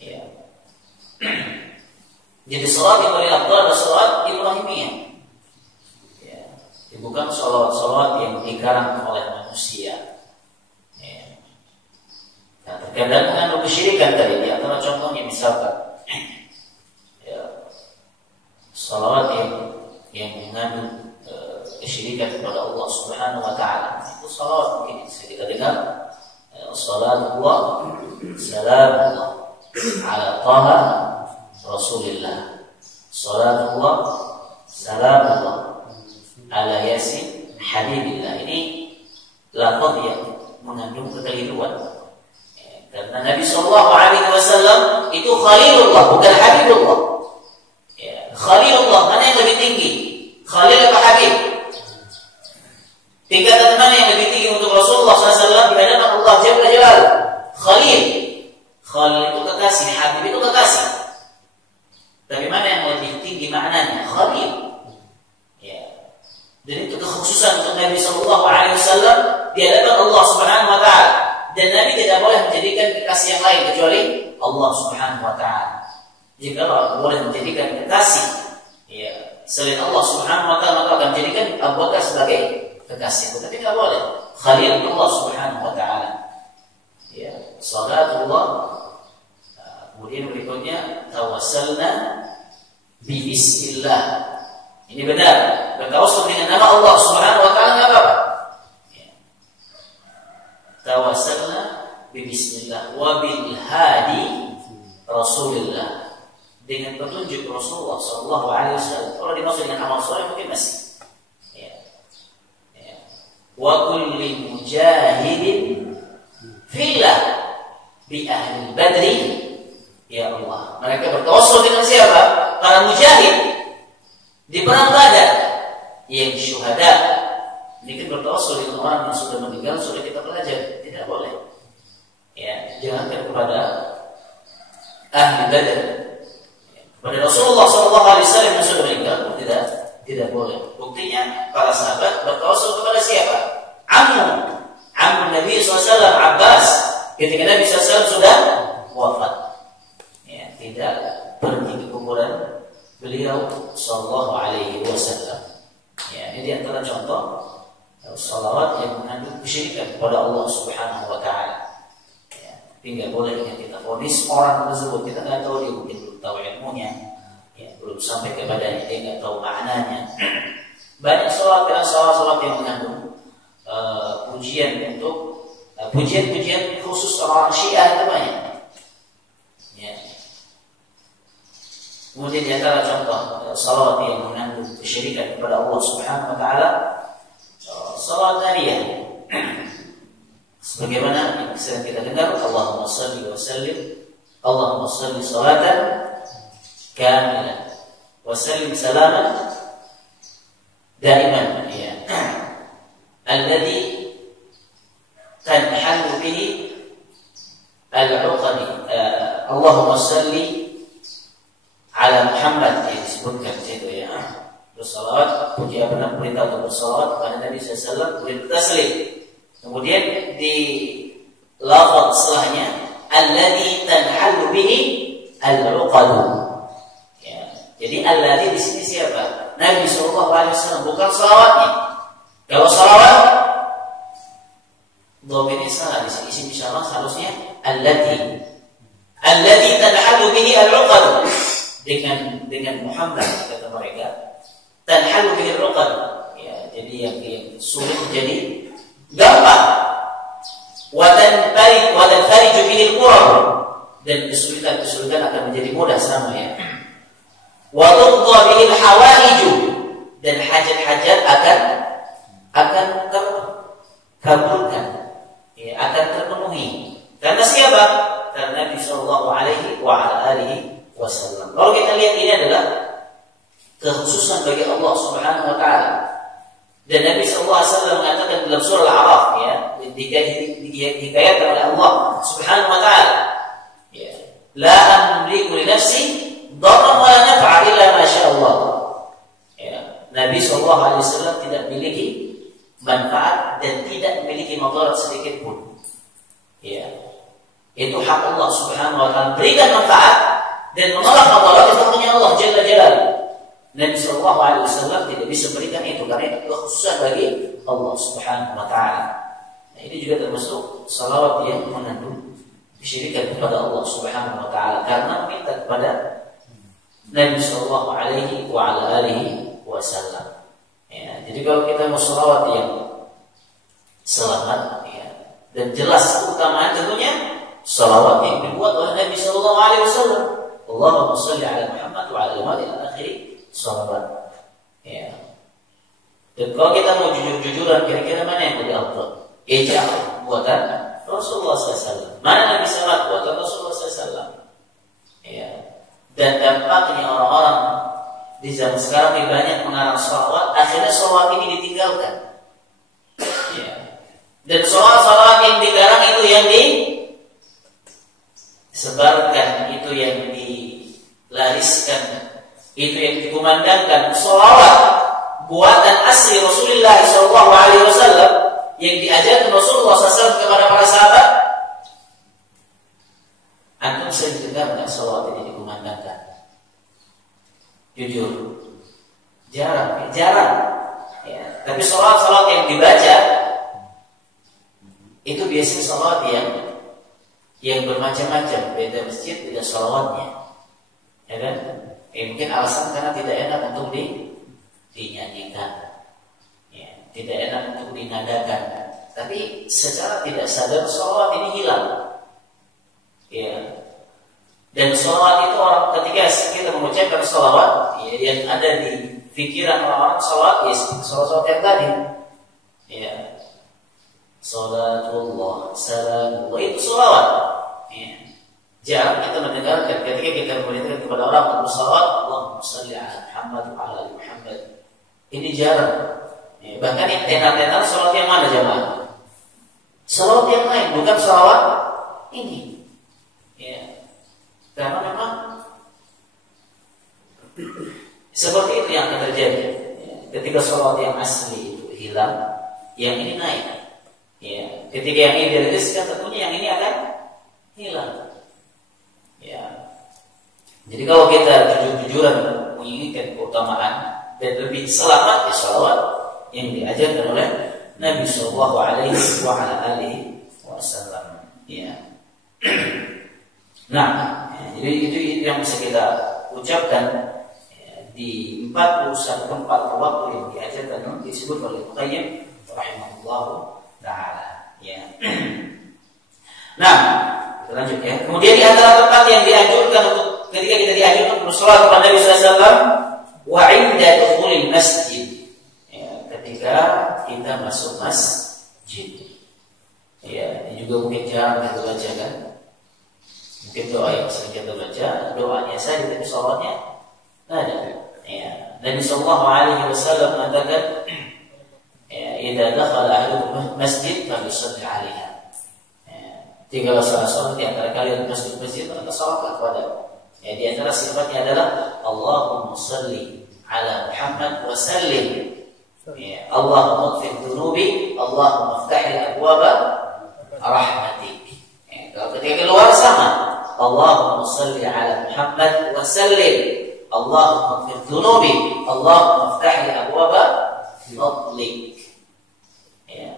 ya. Jadi salat yang paling afdal adalah salat Ibrahimiyah ya. Bukan salat yang dikarang oleh manusia ya. Nah, terkadang mengandung kesyirikan tadi. Di antara contohnya misalkan ya, salat yang mengandung kesyirikan kepada Allah Subhanahu Wa Taala, itu salawat mungkin bisa kita dengar salatullah salamullah ala taha rasulillah, salatullah salamullah ala yasin habibillah. Ini lafaz yang mengandung kekeliruan ya, karena Nabi Sallallahu Alaihi Wasallam itu Khalilullah bukan Habibullah ya. Khalilullah mana yang lebih tinggi? Khalil atau Habib? Tingkatan mana yang lebih tinggi untuk Rasulullah SAW di hadapan Allah Jalla Jalaluhu? Khalil. Khalil itu kekasih, Habib itu kekasih. Tapi mana yang lebih tinggi maknanya? Khalil. Ya. Dan itu kekhususan untuk Nabi SAW di hadapan Allah Subhanahu Wa Taala. Dan Nabi tidak boleh menjadikan kekasih yang lain kecuali Allah Subhanahu Wa Taala. Jika boleh menjadikan kekasih, ya, selain Allah Subhanahu Wa Taala, maka akan menjadikan Abu Bakar sebagai kekasih. Tapi tidak boleh. Khalil Allah Subhanahu Wa Taala. Ya, salatullah. Kemudian berikutnya tawassalna bi bismillah. Ini benar. Bertawassul dengan nama Allah Subhanahu Wa Taala enggak apa-apa. Ya. Tawassalna bi bismillah wa bil hadi Rasulullah. Dengan petunjuk Rasulullah sallallahu alaihi wasallam. Kalau dimaksud dengan amal soleh mungkin masih. Ya. Ya. Wa kulli mujahidin fillah bi ahli badri. Ya Allah, mereka bertawassul dengan siapa? Para mujahid di perang Badar, yang syuhada. Ini kan bertawassul dengan orang yang sudah meninggal, sudah kita pelajari, tidak boleh. Ya, jangankan kepada ahli Badar, kepada Rasulullah SAW yang sudah meninggal pun tidak boleh. Buktinya para sahabat bertawassul kepada siapa? Ammu Nabi SAW, Abbas, ketika Nabi SAW sudah wafat. Tidak pergi ke kuburan beliau sallallahu alaihi wasallam. Ya, ini antara contoh salawat yang mengandung kesyirikan kepada Allah Subhanahu wa taala. Ya, tidak boleh kita vonis orang tersebut, kita tidak tahu dia mungkin belum tahu ilmunya, ya, belum sampai kepadanya, dia tidak tahu maknanya. Banyak salawat yang mengandung pujian untuk pujian-pujian khusus orang Syiah itu banyak. Kemudian di antara contoh salawat yang mengandung kesyirikan kepada Allah Subhanahu wa taala, salawat nariyah. Sebagaimana yang sering kita dengar, Allahumma shalli wa sallim, Allahumma shalli salatan kamilah wa sallim salaman daiman, ya. Alladhi tanhalu bihi al-uqadi. Allahumma shalli ala Muhammad, yang disebutkan di situ, ya. Bersalawat, puji apa perintah untuk bersalawat kepada Nabi SAW, kemudian bertaslim. Kemudian di lafaz setelahnya, alladzi tanhalu bihi al-uqadu. Ya. Jadi alladzi di sini siapa? Nabi SAW, bukan salawatnya. Kalau salawat, dhamir ini salah di sini. Isim insyaallah harusnya alladzi tanhalu bihi al-uqadu. Dengan Muhammad, kata mereka, tanhalu bihi al-uqad, ya, jadi yang sulit menjadi gampang. Wa tanfariju bihi al-qurab, dan kesulitan akan menjadi mudah sama, ya. Wa tudda bihi al-hawaiju, dan hajat-hajat akan terkabulkan, ya, akan terpenuhi. Karena siapa? Karena Nabi sallallahu alaihi wa ala alihi wasallam. Kalau kita lihat, ini adalah kekhususan bagi Allah Subhanahu wa taala. Dan Nabi sallallahu alaihi wasallam mengatakan dalam surah Al-A'raf, ya, dihikayatkan oleh Allah Subhanahu wa taala, ya, la amliku li nafsi dharran wa la naf'a illa ma syaa Allah. Ya, Nabi sallallahu alaihi wasallam tidak memiliki manfaat dan tidak memiliki madarat sedikit pun. Ya. Itu hak Allah Subhanahu wa taala, berikan manfaat dan menolak madarat itu punya Allah Jalla Jalaluhu. Nabi sallallahu alaihi wasallam tidak bisa berikan itu karena itu kekhususan bagi Allah Subhanahu wa taala. Nah, ini juga termasuk salawat yang mengandung kesyirikan kepada Allah Subhanahu wa taala karena meminta kepada Nabi sallallahu alaihi wa ala alihi wasallam. Ya, jadi kalau kita mau salawat yang selamat, ya, dan jelas keutamaan, tentunya salawat yang dibuat oleh Nabi sallallahu alaihi wasallam. Allahumma shalli ala Muhammad wa ala alihi ila akhir salawat. Ya. Dan kalau kita mau jujur-jujuran, kira-kira mana yang lebih afdal? Buatan Rasulullah SAW. Mana Nabi salat? Buatan Rasulullah SAW. Ya. Dan dampaknya orang-orang di zaman sekarang lebih banyak mengarang sholawat, akhirnya sholawat ini ditinggalkan. Ya. Dan sholawat yang dikarang itu yang disebarkan, itu yang dilariskan, itu yang dikumandangkan. Sholawat buatan asli Rasulullah SAW yang diajarkan Rasulullah SAW kepada para sahabat. Antum sering dengar nggak sholawat ini dikumandangkan? Jujur, jarang. Ya. Tapi sholawat yang dibaca itu biasanya sholawat yang bermacam-macam. Beda masjid, beda sholawatnya, ya kan? Mungkin alasan karena tidak enak untuk dinyanyikan, ya, tidak enak untuk dinadakan. Tapi secara tidak sadar sholawat ini hilang, ya. Dan sholawat itu orang ketika kita mengucapkan sholawat, ya, yang ada di pikiran orang-orang sholawat, ya sholawat yang tadi, ya, salatullah, salamullah, itu sholawat. Ya. Jarang kita mendengarkan ketika kita memerintahkan kepada orang untuk sholawat, Allahumma shalli ala Muhammad wa ala ali Muhammad. Ini jarang. Ya, bahkan yang tenar-tenar sholawat yang mana jemaah? Sholawat yang lain, bukan sholawat ini. Ya. Karena memang seperti itu yang akan terjadi. Ya. Ketika sholawat yang asli itu hilang, yang ini naik. Ya. Ketika yang ini diregiskan, tentunya yang ini akan hilang. Ya. Jadi kalau kita jujur-jujuran menginginkan keutamaan dan lebih selamat, ya sholawat yang diajarkan oleh Nabi Sallallahu Alaihi Wasallam. Ya. Nah, jadi itu yang bisa kita ucapkan, ya, di 41 tempat waktu yang diajarkan disebut oleh Qayyim rahimahullah taala. Ya. Nah, kita lanjut ya. Kemudian di antara tempat yang dianjurkan untuk ketika kita dianjurkan untuk sholat kepada Nabi SAW, wa inda dukhulil masjid, ya, ketika kita masuk masjid. Ya, ini juga mungkin jarang kita baca kan. Mungkin doa yang sering kita baca, doanya saja tapi sholatnya ada. Ya, Nabi Sallallahu Alaihi Wasallam mengatakan, ya, idza dakhala ahadukum masjid falyusalli 'alaiha. Tinggal salah seorang di antara kalian masjid maka salatlah kepada. Ya, di antara sifatnya adalah Allahumma shalli ala Muhammad wa sallim. Ya, Allahumma ighfir dhunubi, Allahumma iftahil abwaba rahmatik. Ya, kalau ketika keluar sama, Allahumma shalli ala Muhammad wa sallim. Allahumma ighfir dhunubi, Allahumma iftahil abwaba fadlik. Ya.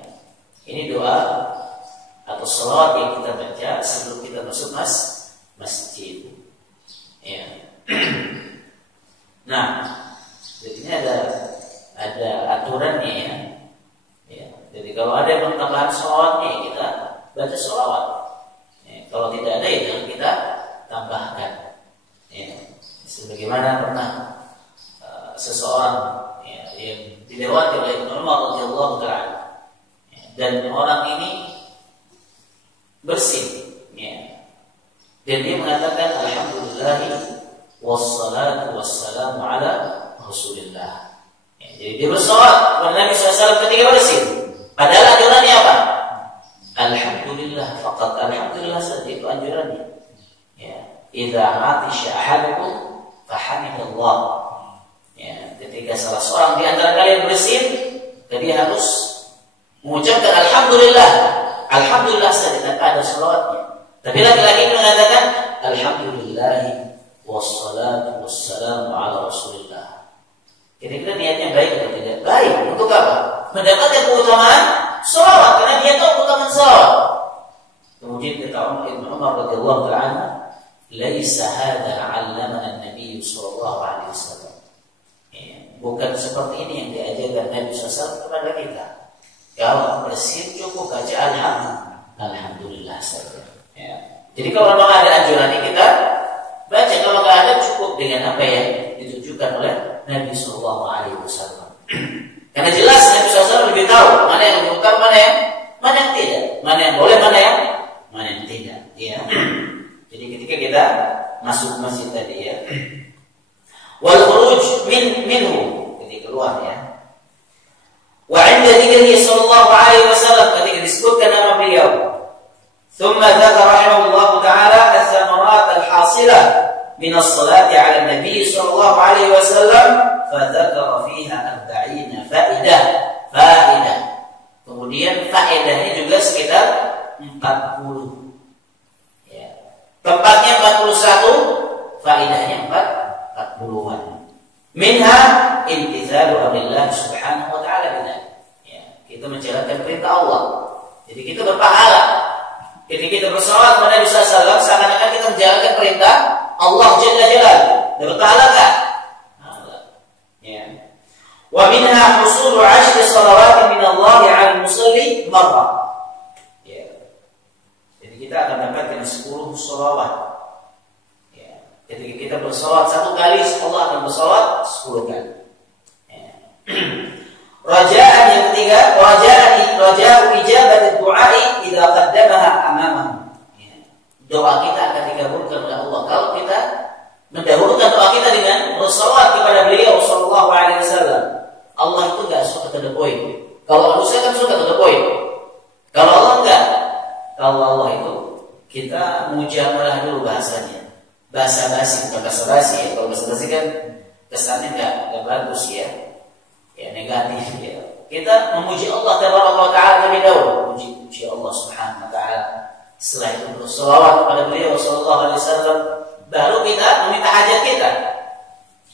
Ini doa atau salawat yang kita baca sebelum kita masuk masjid. Ya. Nah, jadi ini ada aturannya ya. Ya. Jadi kalau ada yang tambahan salawatnya, kita baca salawat. Ya. Kalau tidak ada, ya jangan kita tambahkan. Ya. Sebagaimana pernah seseorang, ya, yang dilewati oleh Ibnu Umar radhiyallahu taala, ya, dan orang ini bersin, ya. Dan dia mengatakan alhamdulillah wassalatu wassalamu ala Rasulillah. Ya, jadi dia bersolat kepada Nabi SAW ketika bersin. Padahal anjurannya apa? Alhamdulillah, faqat alhamdulillah saja itu anjurannya. Ya, idza atisha ahadukum fahamidallah. Ya, ketika salah seorang di antara kalian bersin, dia harus mengucapkan alhamdulillah. Alhamdulillah saja tanpa ada salawatnya. Tapi laki-laki ini mengatakan alhamdulillah wassalatu wassalamu ala Rasulillah. Kira-kira niatnya baik atau tidak? Baik. Untuk apa? Mendapatkan keutamaan salawat, karena dia tahu keutamaan salawat. Kemudian kata Ibnu Umar radhiyallahu ta'ala, laisa hadza 'allamana an-nabiy sallallahu alaihi wasallam. Bukan seperti ini yang diajarkan Nabi SAW kepada kita. Kalau bersin cukup baca alhamdulillah saja. Ya. Jadi kalau memang ada anjuran ini kita baca, kalau nggak ada cukup dengan apa yang ditunjukkan oleh Nabi Sallallahu Alaihi Wasallam. Karena jelas Nabi SAW lebih tahu mana yang diutamakan, mana yang tidak, mana yang boleh, mana yang tidak. Ya. Jadi ketika kita masuk masjid tadi ya, wal khuruj min dzakara rahimahullahu taala as-samarat al-hasilah min as-salati 'ala an-nabi sallallahu alaihi wasallam fa dzakara fiha 40 faidah. Kemudian faedahnya juga sekitar 40. Ya. Tempatnya 41, faedahnya 40-an. Minha imtithalu amrillah subhanahu wa ta'ala bidzalik. Ya, kita menjalankan perintah Allah. Jadi kita berpahala. Ketika kita bersalawat kepada Nabi sallallahu alaihi wasallam seakan-akan kita menjalankan perintah Allah jalla jalaluhu. Dapat pahala kan? Ya. Wa minha husulu 10 salawat min Allah 'ala al-musalli marrah. Ya. Jadi kita akan mendapatkan 10 salawat. Ya. Ketika kita bersalawat 1 kali, Allah akan bersalawat 10 kali. Ya. Raja'an yang ketiga, raja'u ijabati du'ai idza qaddamaha amamahu. Ya. Doa kita akan dikabulkan oleh Allah kalau kita mendahulukan doa kita dengan bersalawat kepada beliau sallallahu alaihi wasallam. Allah itu enggak suka to the point. Kalau manusia kan suka to the point. Kalau Allah enggak. Kalau Allah itu kita mujamalah dulu bahasanya. Bahasa basi, bukan bahasa basi ya. Kalau bahasa basi kan kesannya enggak bagus ya. Ya negatif ya. Kita memuji Allah Taala terlebih dahulu. Puji Allah Subhanahu wa taala. Setelah itu berselawat kepada beliau sallallahu alaihi wasallam, baru kita meminta hajat kita.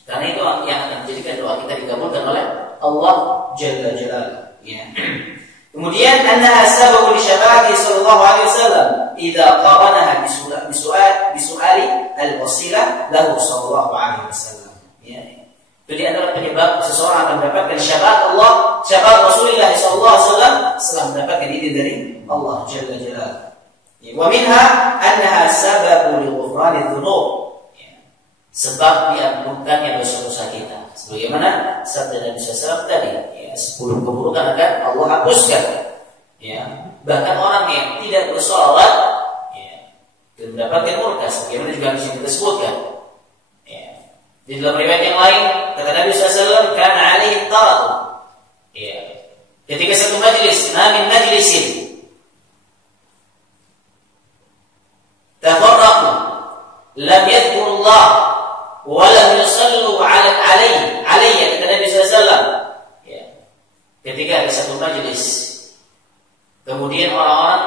Karena itu yang akan menjadikan doa kita dikabulkan oleh Allah Jalla Jalaluhu. Ya. Kemudian anna sababu li syafaati sallallahu alaihi wasallam idza qaranaha bisu'ali al-wasilah lahu sallallahu alaihi wasallam. Ya. Itu adalah penyebab seseorang akan mendapatkan syafaat Allah, syafaat Rasulullah sallallahu alaihi wasallam setelah mendapatkan izin dari Allah Jalla Jalaluhu. Wa minha annaha sababu li ghufrani dzunub. Sebab diampunkannya dosa-dosa kita. Sebagaimana sabda Nabi sallallahu tadi, ya, 10 keburukan akan Allah hapuskan. Ya, bahkan orang yang tidak bersolawat ya, dan mendapatkan murka, sebagaimana juga bisa kita sebutkan. Ya. Di dalam riwayat yang lain kata Nabi sallallahu kana alaihi tarat. Ya. Ketika satu majlis, min majlisin tafarraqu lam yadhkurullah wa lam yusallu alayya kata Nabi sallallahu ya. Ketika ada satu majlis, kemudian orang-orang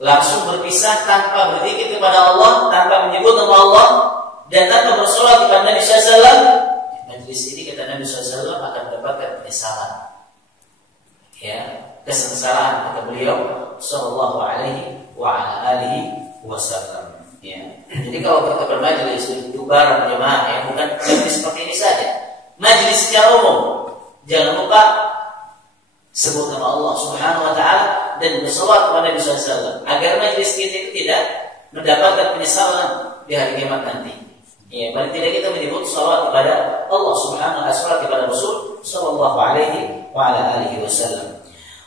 langsung berpisah tanpa berzikir kepada Allah, tanpa menyebut nama Allah dan tanpa bersolawat kepada Nabi sallallahu. Majlis ini kata Nabi sallallahu akan mendapatkan penyesalan. Ya, kesengsaraan kata beliau sallallahu alaihi wa ala alihi wasallam. Ya. Jadi kalau kita bermajlis itu bareng jemaah ya, bukan majlis seperti ini saja. Majlis secara umum. Jangan lupa sebut nama Allah Subhanahu wa taala dan bersolawat kepada Nabi sallallahu alaihi wasallam agar majlis kita itu tidak mendapatkan penyesalan di hari kiamat nanti. Ya, paling tidak kita menyebut salawat kepada Allah Subhanahu wa taala kepada Rasul sallallahu alaihi wa ala alihi wasallam.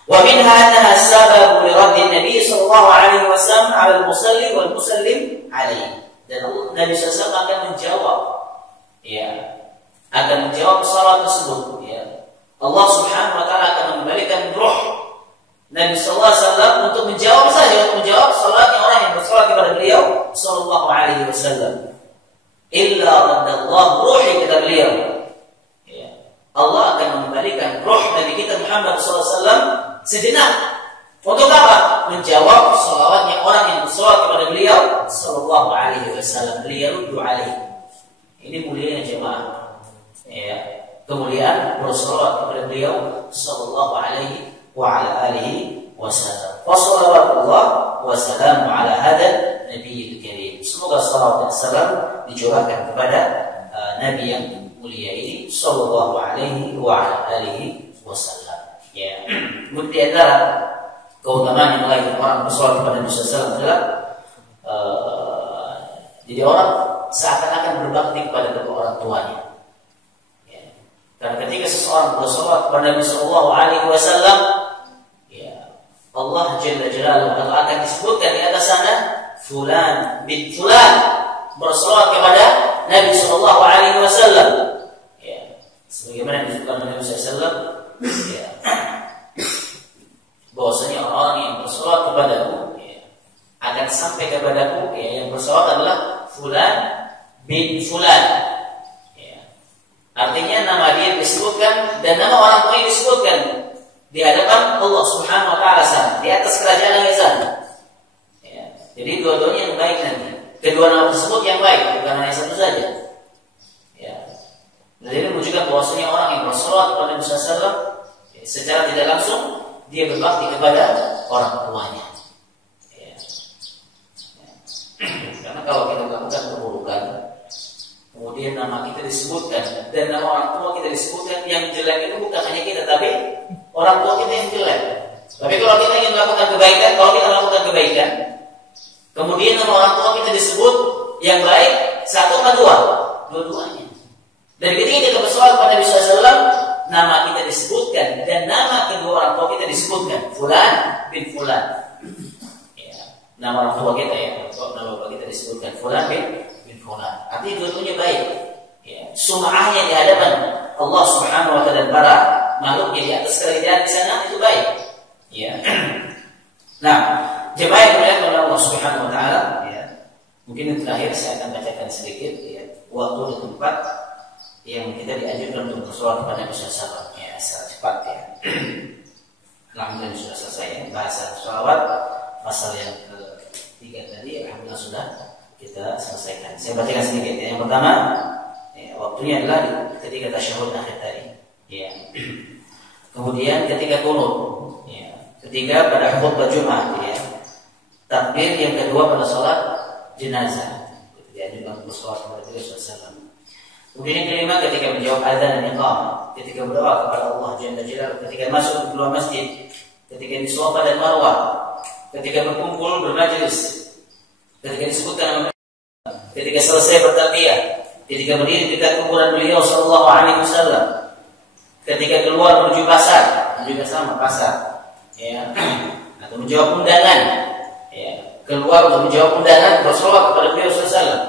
Wa minha annaha sababu li raddi Nabi sallallahu alaihi wasallam 'ala al-musalli wal musallim alaihi. Dan Nabi sallallahu akan menjawab ya, akan menjawab salat tersebut ya. Allah Subhanahu wa taala akan mengembalikan ruh Nabi sallallahu alaihi wasallam untuk menjawab salatnya orang yang bersalat kepada beliau sallallahu alaihi wasallam. Illa raddallahu ruhi kata beliau. Ya. Allah akan mengembalikan ruh Nabi kita Muhammad sallallahu alaihi wasallam sejenak. Untuk apa? Menjawab salawatnya orang yang bersalawat kepada beliau sallallahu alaihi wasallam. Beliau alaihi. Ini mulianya jemaah. Ya. Kemuliaan bersalawat kepada beliau sallallahu alaihi wa ala alihi wasallam. Wa salawatullah wa salamu ala hadzal nabiyil karim. Semoga salawat dan salam dicurahkan kepada Nabi yang mulia ini sallallahu alaihi wa ala alihi wasallam. Ya, di antara keutamaan yang lain orang bersolawat kepada Nabi sallallahu alaihi wasallam adalah jadi orang seakan-akan berbakti kepada kedua orang tuanya. Ya. Karena ketika seseorang bersolawat kepada Nabi sallallahu alaihi wasallam, ya, Allah Jalla Jalaluhu akan disebutkan di atas sana fulan bin fulan bersolawat kepada Nabi sallallahu alaihi wasallam. Ya, sebagaimana disebutkan oleh Nabi sallallahu alaihi wasallam, ya, bahwasanya orang yang bersolawat kepadaku ya, akan sampai kepadaku, ya, yang bersolawat adalah fulan bin fulan. Ya. Artinya nama dia disebutkan dan nama orang tuanya disebutkan di hadapan Allah Subhanahu wa taala sana, di atas kerajaan langit sana. Ya. Jadi dua-duanya yang baik nanti. Kedua nama tersebut yang baik, bukan hanya satu saja. Ya. Dan ini menunjukkan bahwasanya orang yang bersolawat kepada Nabi sallallahu alaihi wasallam secara tidak langsung dia berbakti kepada orang tuanya. Ya. Ya. Karena kalau kita melakukan keburukan, kemudian nama kita disebutkan dan nama orang tua kita disebutkan, yang jelek itu bukan hanya kita, tapi orang tua kita yang jelek. Tapi kalau kita ingin melakukan kebaikan, kalau kita melakukan kebaikan, kemudian nama orang tua kita disebut yang baik, satu atau dua, dua-duanya. Dan ketika kita bersolat kepada Nabi SAW, nama kita disebutkan dan nama kedua orang tua kita disebutkan, fulan bin fulan. Ya, nama orang tua kita ya, nama bapak kita disebutkan fulan bin fulan. Artinya dua-duanya baik. Ya, sum'ahnya di hadapan Allah Subhanahu wa taala dan para makhluk yang di atas kerajaan di sana itu baik. Ya. Nah, jemaah yang dimuliakan oleh Allah Subhanahu wa taala, ya. Mungkin yang terakhir saya akan bacakan sedikit ya, waktu dan tempat yang kita dianjurkan untuk bersolawat kepada Nabi sallallahu alaihi wasallam ya, secara cepat ya. Alhamdulillah sudah selesai ya, bahasan sholawat pasal yang ketiga tadi alhamdulillah sudah kita selesaikan. Saya bacakan sedikit ya. Yang pertama ya, waktunya adalah ketika tasyahud akhir tadi ya. Kemudian ketika qunut ya. Ketiga pada khutbah Jumat ya. Takbir yang kedua pada salat jenazah. Ketika juga bersolawat kepada Nabi sallallahu alaihi wasallam. Kemudian yang kelima ketika menjawab azan dan iqamah, ketika berdoa kepada Allah Jalla Jalaluhu, ketika masuk ke keluar masjid, ketika di Safa dan Marwah, ketika berkumpul bermajlis, ketika disebutkan nama, ketika selesai bertakbir, ketika berdiri di dekat kuburan beliau sallallahu alaihi wasallam, ketika keluar menuju pasar, juga sama pasar, ya, atau menjawab undangan, ya, keluar untuk menjawab undangan bersolawat kepada beliau sallallahu alaihi wasallam.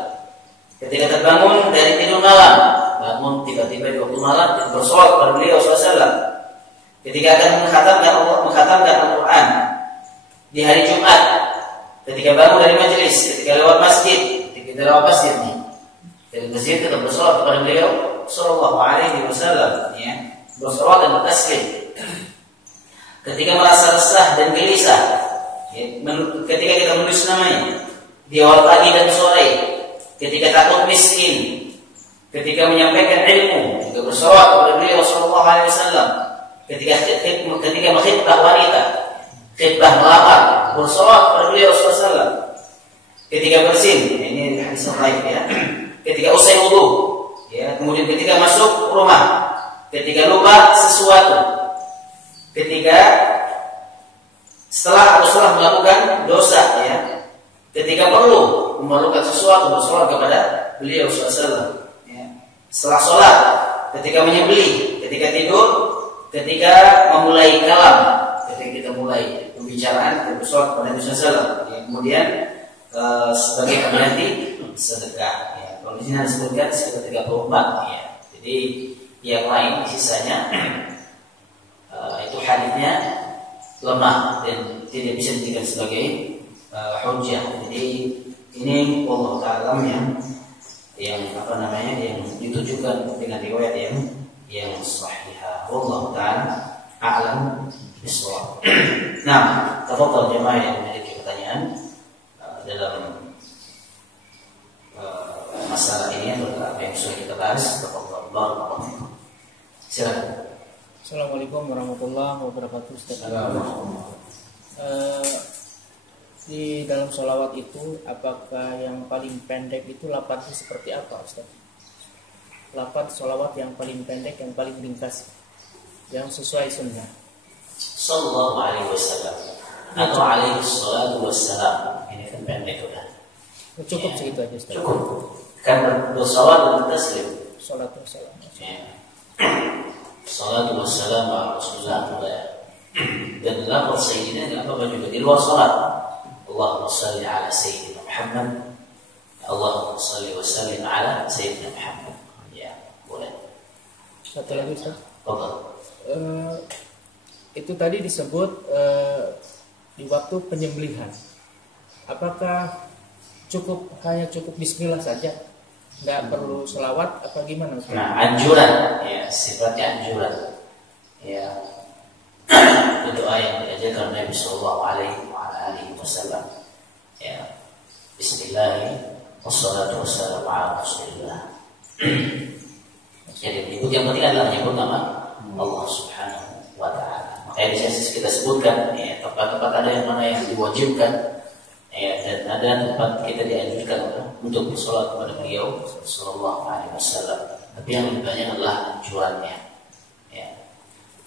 Ketika terbangun dari tidur malam, bangun tiba-tiba di waktu malam bersolawat kepada beliau SAW. Ketika akan mengkhatamkan Al-Quran di hari Jumat, ketika bangun dari majelis, ketika lewat masjid, ketika lewat masjid nih, dari masjid tetap bersolawat kepada beliau Sallallahu Alaihi Wasallam, ya, bersolawat dan bertasbih. Ketika merasa resah dan gelisah, ya, ketika kita menulis namanya di awal pagi dan sore. Ketika takut miskin, ketika menyampaikan ilmu, juga bersolawat kepada beliau sallallahu alaihi wasallam. Ketika mengkhitbah wanita, khitbah melamar, bersolawat kepada beliau sallallahu alaihi wasallam. Ketika bersin, ini hadis sahih ya. Ketika usai wudu, ya, kemudian ketika masuk rumah, ketika lupa sesuatu, ketika setelah melakukan dosa, ya. Ketika perlu memerlukan sesuatu bersolawat kepada beliau SAW ya. Setelah sholat, ketika menyembelih, ketika tidur, ketika memulai kalam, ketika kita mulai pembicaraan, kita bersolawat kepada Nabi SAW ya. Kemudian sebagai pengganti sedekah ya. Kalau di sini disebutkan sekitar 34 ya. Jadi yang lain sisanya itu hadisnya lemah dan tidak bisa dijadikan sebagai hujjah. Jadi ini Allah Ta'ala yang apa namanya, yang ditujukan dengan riwayat yang sahihah. Allah Ta'ala a'lam bishawab. Nah, tafadhal jemaah yang memiliki pertanyaan dalam masalah ini atau apa yang sudah kita bahas, tafadhal. Barakallahu fikum. Silakan. Assalamualaikum warahmatullahi wabarakatuh. Di dalam sholawat itu, apakah yang paling pendek itu lafadznya seperti apa, Ustaz? Lafadz sholawat yang paling pendek, yang paling ringkas, yang sesuai sunnah. Sallallahu alaihi wasallam atau alaihi salatu wassalam. Ini kan pendek udah. Cukup segitu aja, Ustaz. Cukup. Kan bersolawat dan bertaslim. Salatu wassalam. Salatu wassalam ala Rasulullah. Dan lafaz sayyidina enggak apa-apa juga di luar salat. Allahumma salli ala sayyidina Muhammad. Allahumma salli wa sallim ala sayyidina Muhammad. Ya, boleh. Satu lagi, Ustaz. Itu tadi disebut di waktu penyembelihan. apakah hanya cukup bismillah saja, nggak perlu selawat apa gimana Ustaz? Nah, anjuran, ya, sifatnya anjuran, ya, itu doa yang diajarkan Nabi Sallallahu Alaihi Wasallam, ya, Bismillah, wassalatu wassalamu ala Rasulillah. Jadi menyebut yang penting adalah menyebut nama Allah Subhanahu wa Ta'ala. Makanya di sini kita sebutkan, ya, tempat-tempat ada yang mana yang diwajibkan, ya, dan ada tempat kita dianjurkan untuk bersolat kepada beliau Sallallahu Alaihi Wasallam. Tapi yang lebih banyak adalah anjurannya. Ya.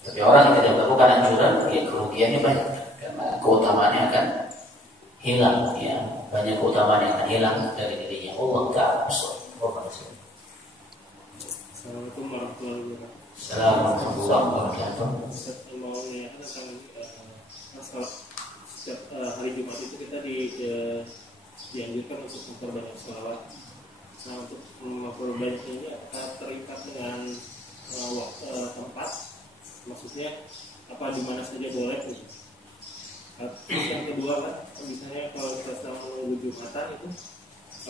Tapi orang yang tidak melakukan anjuran, ya, kerugiannya banyak karena keutamaannya akan hilang. Ya. Banyak keutamaan yang akan hilang dari dirinya. Allah Taala. Assalamualaikum warahmatullahi wabarakatuh. Assalamualaikum warahmatullahi wabarakatuh. Ustaz mau menanyakan tentang masalah setiap hari Jumat itu kita dianjurkan untuk memperbanyak sholawat. Nah, untuk memperbanyak ini apakah terikat dengan tempat? Maksudnya apa di mana saja boleh? Gitu. Terus yang kedua kan, misalnya kalau kita sedang menunggu Jumatan itu,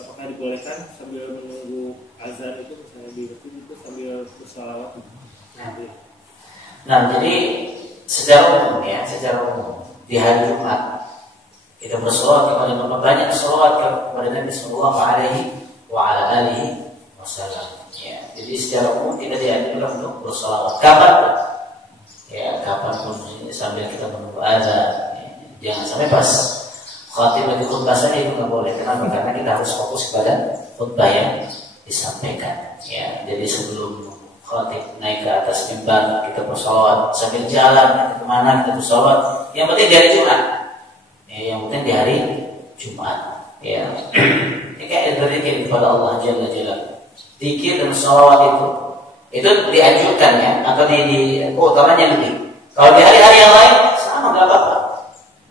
apakah dibolehkan sambil menunggu azan itu misalnya di masjid itu sambil bersalawat? Nah, jadi secara umum di hari Jumat kita bersolawat kepada memperbanyak solawat kepada Nabi Sallallahu Alaihi Wasallam. Ya, jadi secara umum kita dianjurkan untuk bersolawat. Kapan? Ya, kapanpun sambil kita menunggu azan. Ya, jangan sampai pas khatib lagi khutbah saja itu nggak boleh. Kenapa? Karena kita harus fokus kepada khutbah yang disampaikan. Ya, jadi sebelum khatib naik ke atas mimbar kita bersolawat, sambil jalan kita kemana kita bersolawat. Yang penting di hari Jumat. Ya, yang penting di hari Jumat. Ya, ini kayak berzikir kepada Allah Jalla Jalla. Zikir dan solawat itu dianjurkan, ya, atau keutamanya lebih. Kalau di hari-hari yang lain sama nggak apa-apa.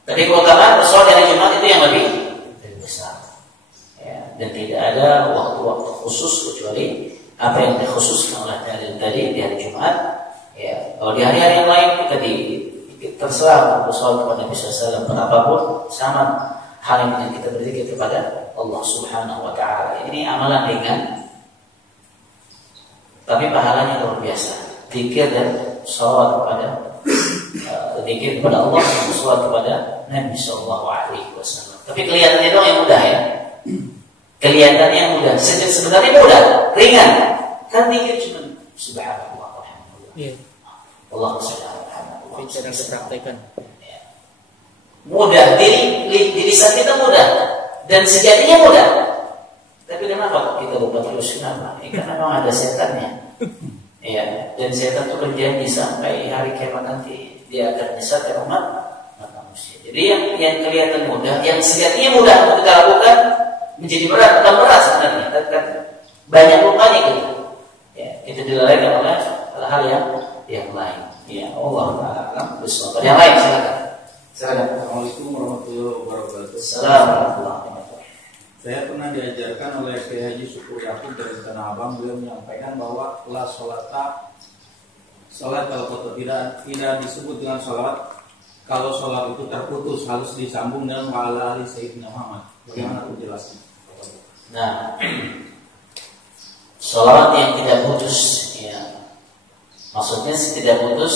Tapi keutamaan bersolawat di hari Jumat itu yang lebih besar. Ya, dan tidak ada waktu-waktu khusus kecuali apa yang dikhususkan oleh dalil tadi di hari Jumat. Ya, kalau di hari-hari yang lain kita terserah bersolawat kepada Nabi SAW berapapun, sama hal yang kita berzikir kepada Allah Subhanahu Wa Taala. Ini amalan ringan, tapi pahalanya luar biasa. Zikir dan salawat kepada zikir kepada Allah dan salawat kepada Nabi Sallallahu Alaihi Wasallam. Tapi kelihatannya doang yang mudah, ya. Kelihatannya yang mudah. Sebenarnya mudah, ringan. Kan zikir cuma subhanallah walhamdulillah. Iya. Allahu subhanahu. Tidak dipraktekkan. Mudah, di lisan kita mudah dan sejatinya mudah. Tapi kenapa kita lupa terus? Kenapa? Karena memang ada setannya. Ya, dan setan itu berjanji sampai hari kiamat nanti dia akan menyesatkan umat manusia. Jadi yang kelihatan mudah, yang sejatinya mudah untuk kita lakukan menjadi berat, bukan berat sebenarnya. Kan banyak lupanya kita. Ya, kita dilalaikan oleh hal-hal yang lain. Ya, Allah Taala bersama. Yang lain silakan. Assalamualaikum warahmatullahi wabarakatuh. Assalamualaikum. Saya pernah diajarkan oleh Kiai Haji Syukur Yakub dari Tanah Abang. Beliau menyampaikan bahwa la salat kalau tidak disebut dengan salat, kalau salat itu terputus harus disambung dengan wa'ala ali sayyidina Muhammad. Bagaimana penjelasannya? Nah, salat yang tidak putus, ya, maksudnya tidak putus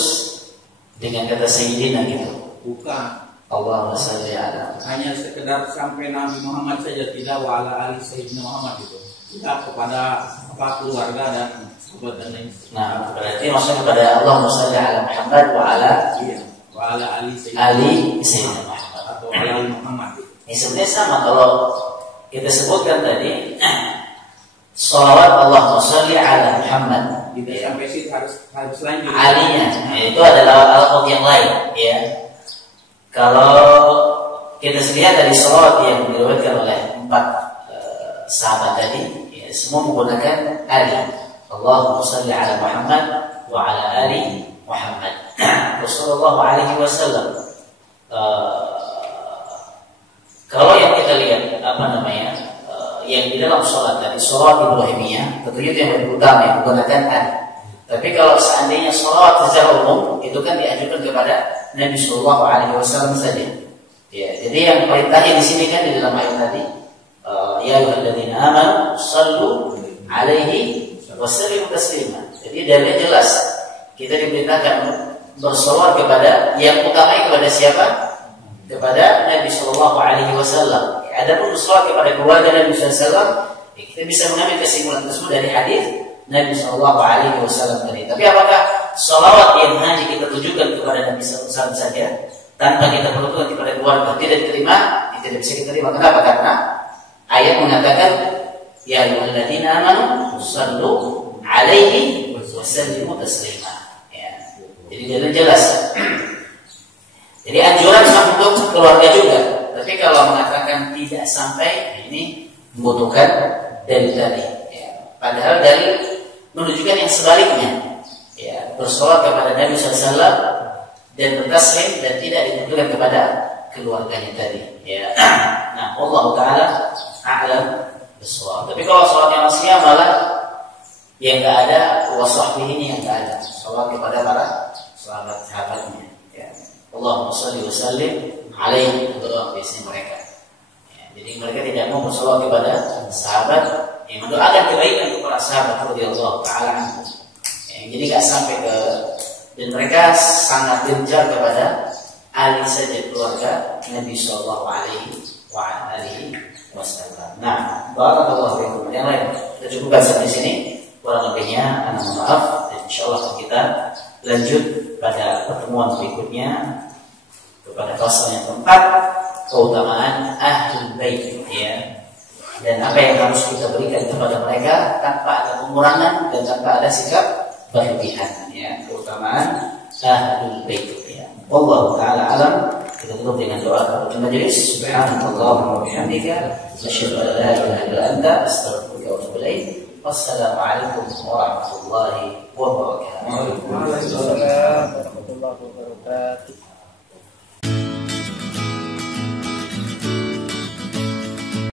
dengan kata sayyidina gitu. Bukan. Allahumma shalli ala. Hanya sekedar sampai Nabi Muhammad saja, tidak wa'ala ali sayyidina Muhammad itu. Tidak kepada keluarga dan sahabat dan lain. Nah, berarti maksudnya kepada Allahumma shalli ala Muhammad wa ala wa'ala ali sayyidina Muhammad atau ala ali Muhammad. Ini sebenarnya sama kalau kita sebutkan tadi salawat Allahumma shalli ala Muhammad. Tidak sampai situ harus lanjut. Alinya, itu adalah alat yang lain, ya. Kalau kita lihat dari salawat yang diriwayatkan oleh 4 sahabat tadi, ya, semua menggunakan ali. Allahumma shalli ala Muhammad wa ala ali Muhammad. Rasulullah alaihi wasallam. Kalau yang kita lihat yang di dalam sholat tadi, sholat Ibrahimiyah, tentunya itu yang lebih utama, yang menggunakan ali. Tapi kalau seandainya sholawat secara umum, itu kan dianjurkan kepada Nabi Sallallahu Alaihi Wasallam saja. Ya, jadi yang perintahnya di sini kan di dalam ayat tadi, ya ayyuhalladzina amanu shallu alaihi wasallimu taslima. Jadi dalilnya jelas. Kita diperintahkan bersolawat kepada yang utama kepada siapa? Kepada Nabi Shallallahu Alaihi Wasallam. Adapun bersolawat kepada keluarga Nabi SAW, kita bisa mengambil kesimpulan tersebut dari hadis Nabi Shallallahu Alaihi Wasallam tadi. Tapi apakah solawat yang hanya kita tujukan kepada Nabi SAW saja, tanpa kita perlukan kepada keluarga, tidak diterima? Tidak bisa diterima. Kenapa? Karena ayat mengatakan, ya ayyuhalladzina amanu shallu alaihi wasallimu taslima. Ya. Jadi jelas. Jadi anjuran untuk keluarga juga. Tapi kalau mengatakan tidak sampai, ini membutuhkan dalil tadi. Ya. Padahal dalil menunjukkan yang sebaliknya. Ya, bersolawat kepada Nabi SAW dan bertaslim dan tidak ditentukan kepada keluarganya tadi. Ya. Nah, Allah Taala a'lam bishawab. Tapi kalau sholatnya manusia malah yang nggak ada wasahbih ini yang nggak ada. Sholat kepada para sahabat-sahabatnya. Ya. Allahumma shalli wa sallim alaihi, doa biasanya mereka. Ya, jadi mereka tidak mau bersolawat kepada sahabat yang mendoakan kebaikan kepada sahabat radhiyallahu taala anhu. Ya, jadi nggak sampai ke, dan mereka sangat gencar kepada ahli saja keluarga Nabi Sallallahu Alaihi Wasallam. Nah, barakallahu fiikum. Yang lain kita cukupkan sampai sini. Kurang lebihnya, anak maaf. Dan insyaallah kita lanjut pada pertemuan berikutnya kepada fasal yang keempat, keutamaan ahlul bait, ya, dan apa yang harus kita berikan kepada mereka tanpa ada pengurangan dan tanpa ada sikap berlebihan, ya, keutamaan ahlul bait, ya. Wallahu taala alam. Kita tutup dengan doa kepada majelis. Subhanallah wa bihamdika, asyhadu an la ilaha illa anta, astaghfiruka wa atubu ilaik. Wassalamualaikum warahmatullahi wabarakatuh. Waalaikumsalam warahmatullahi wabarakatuh.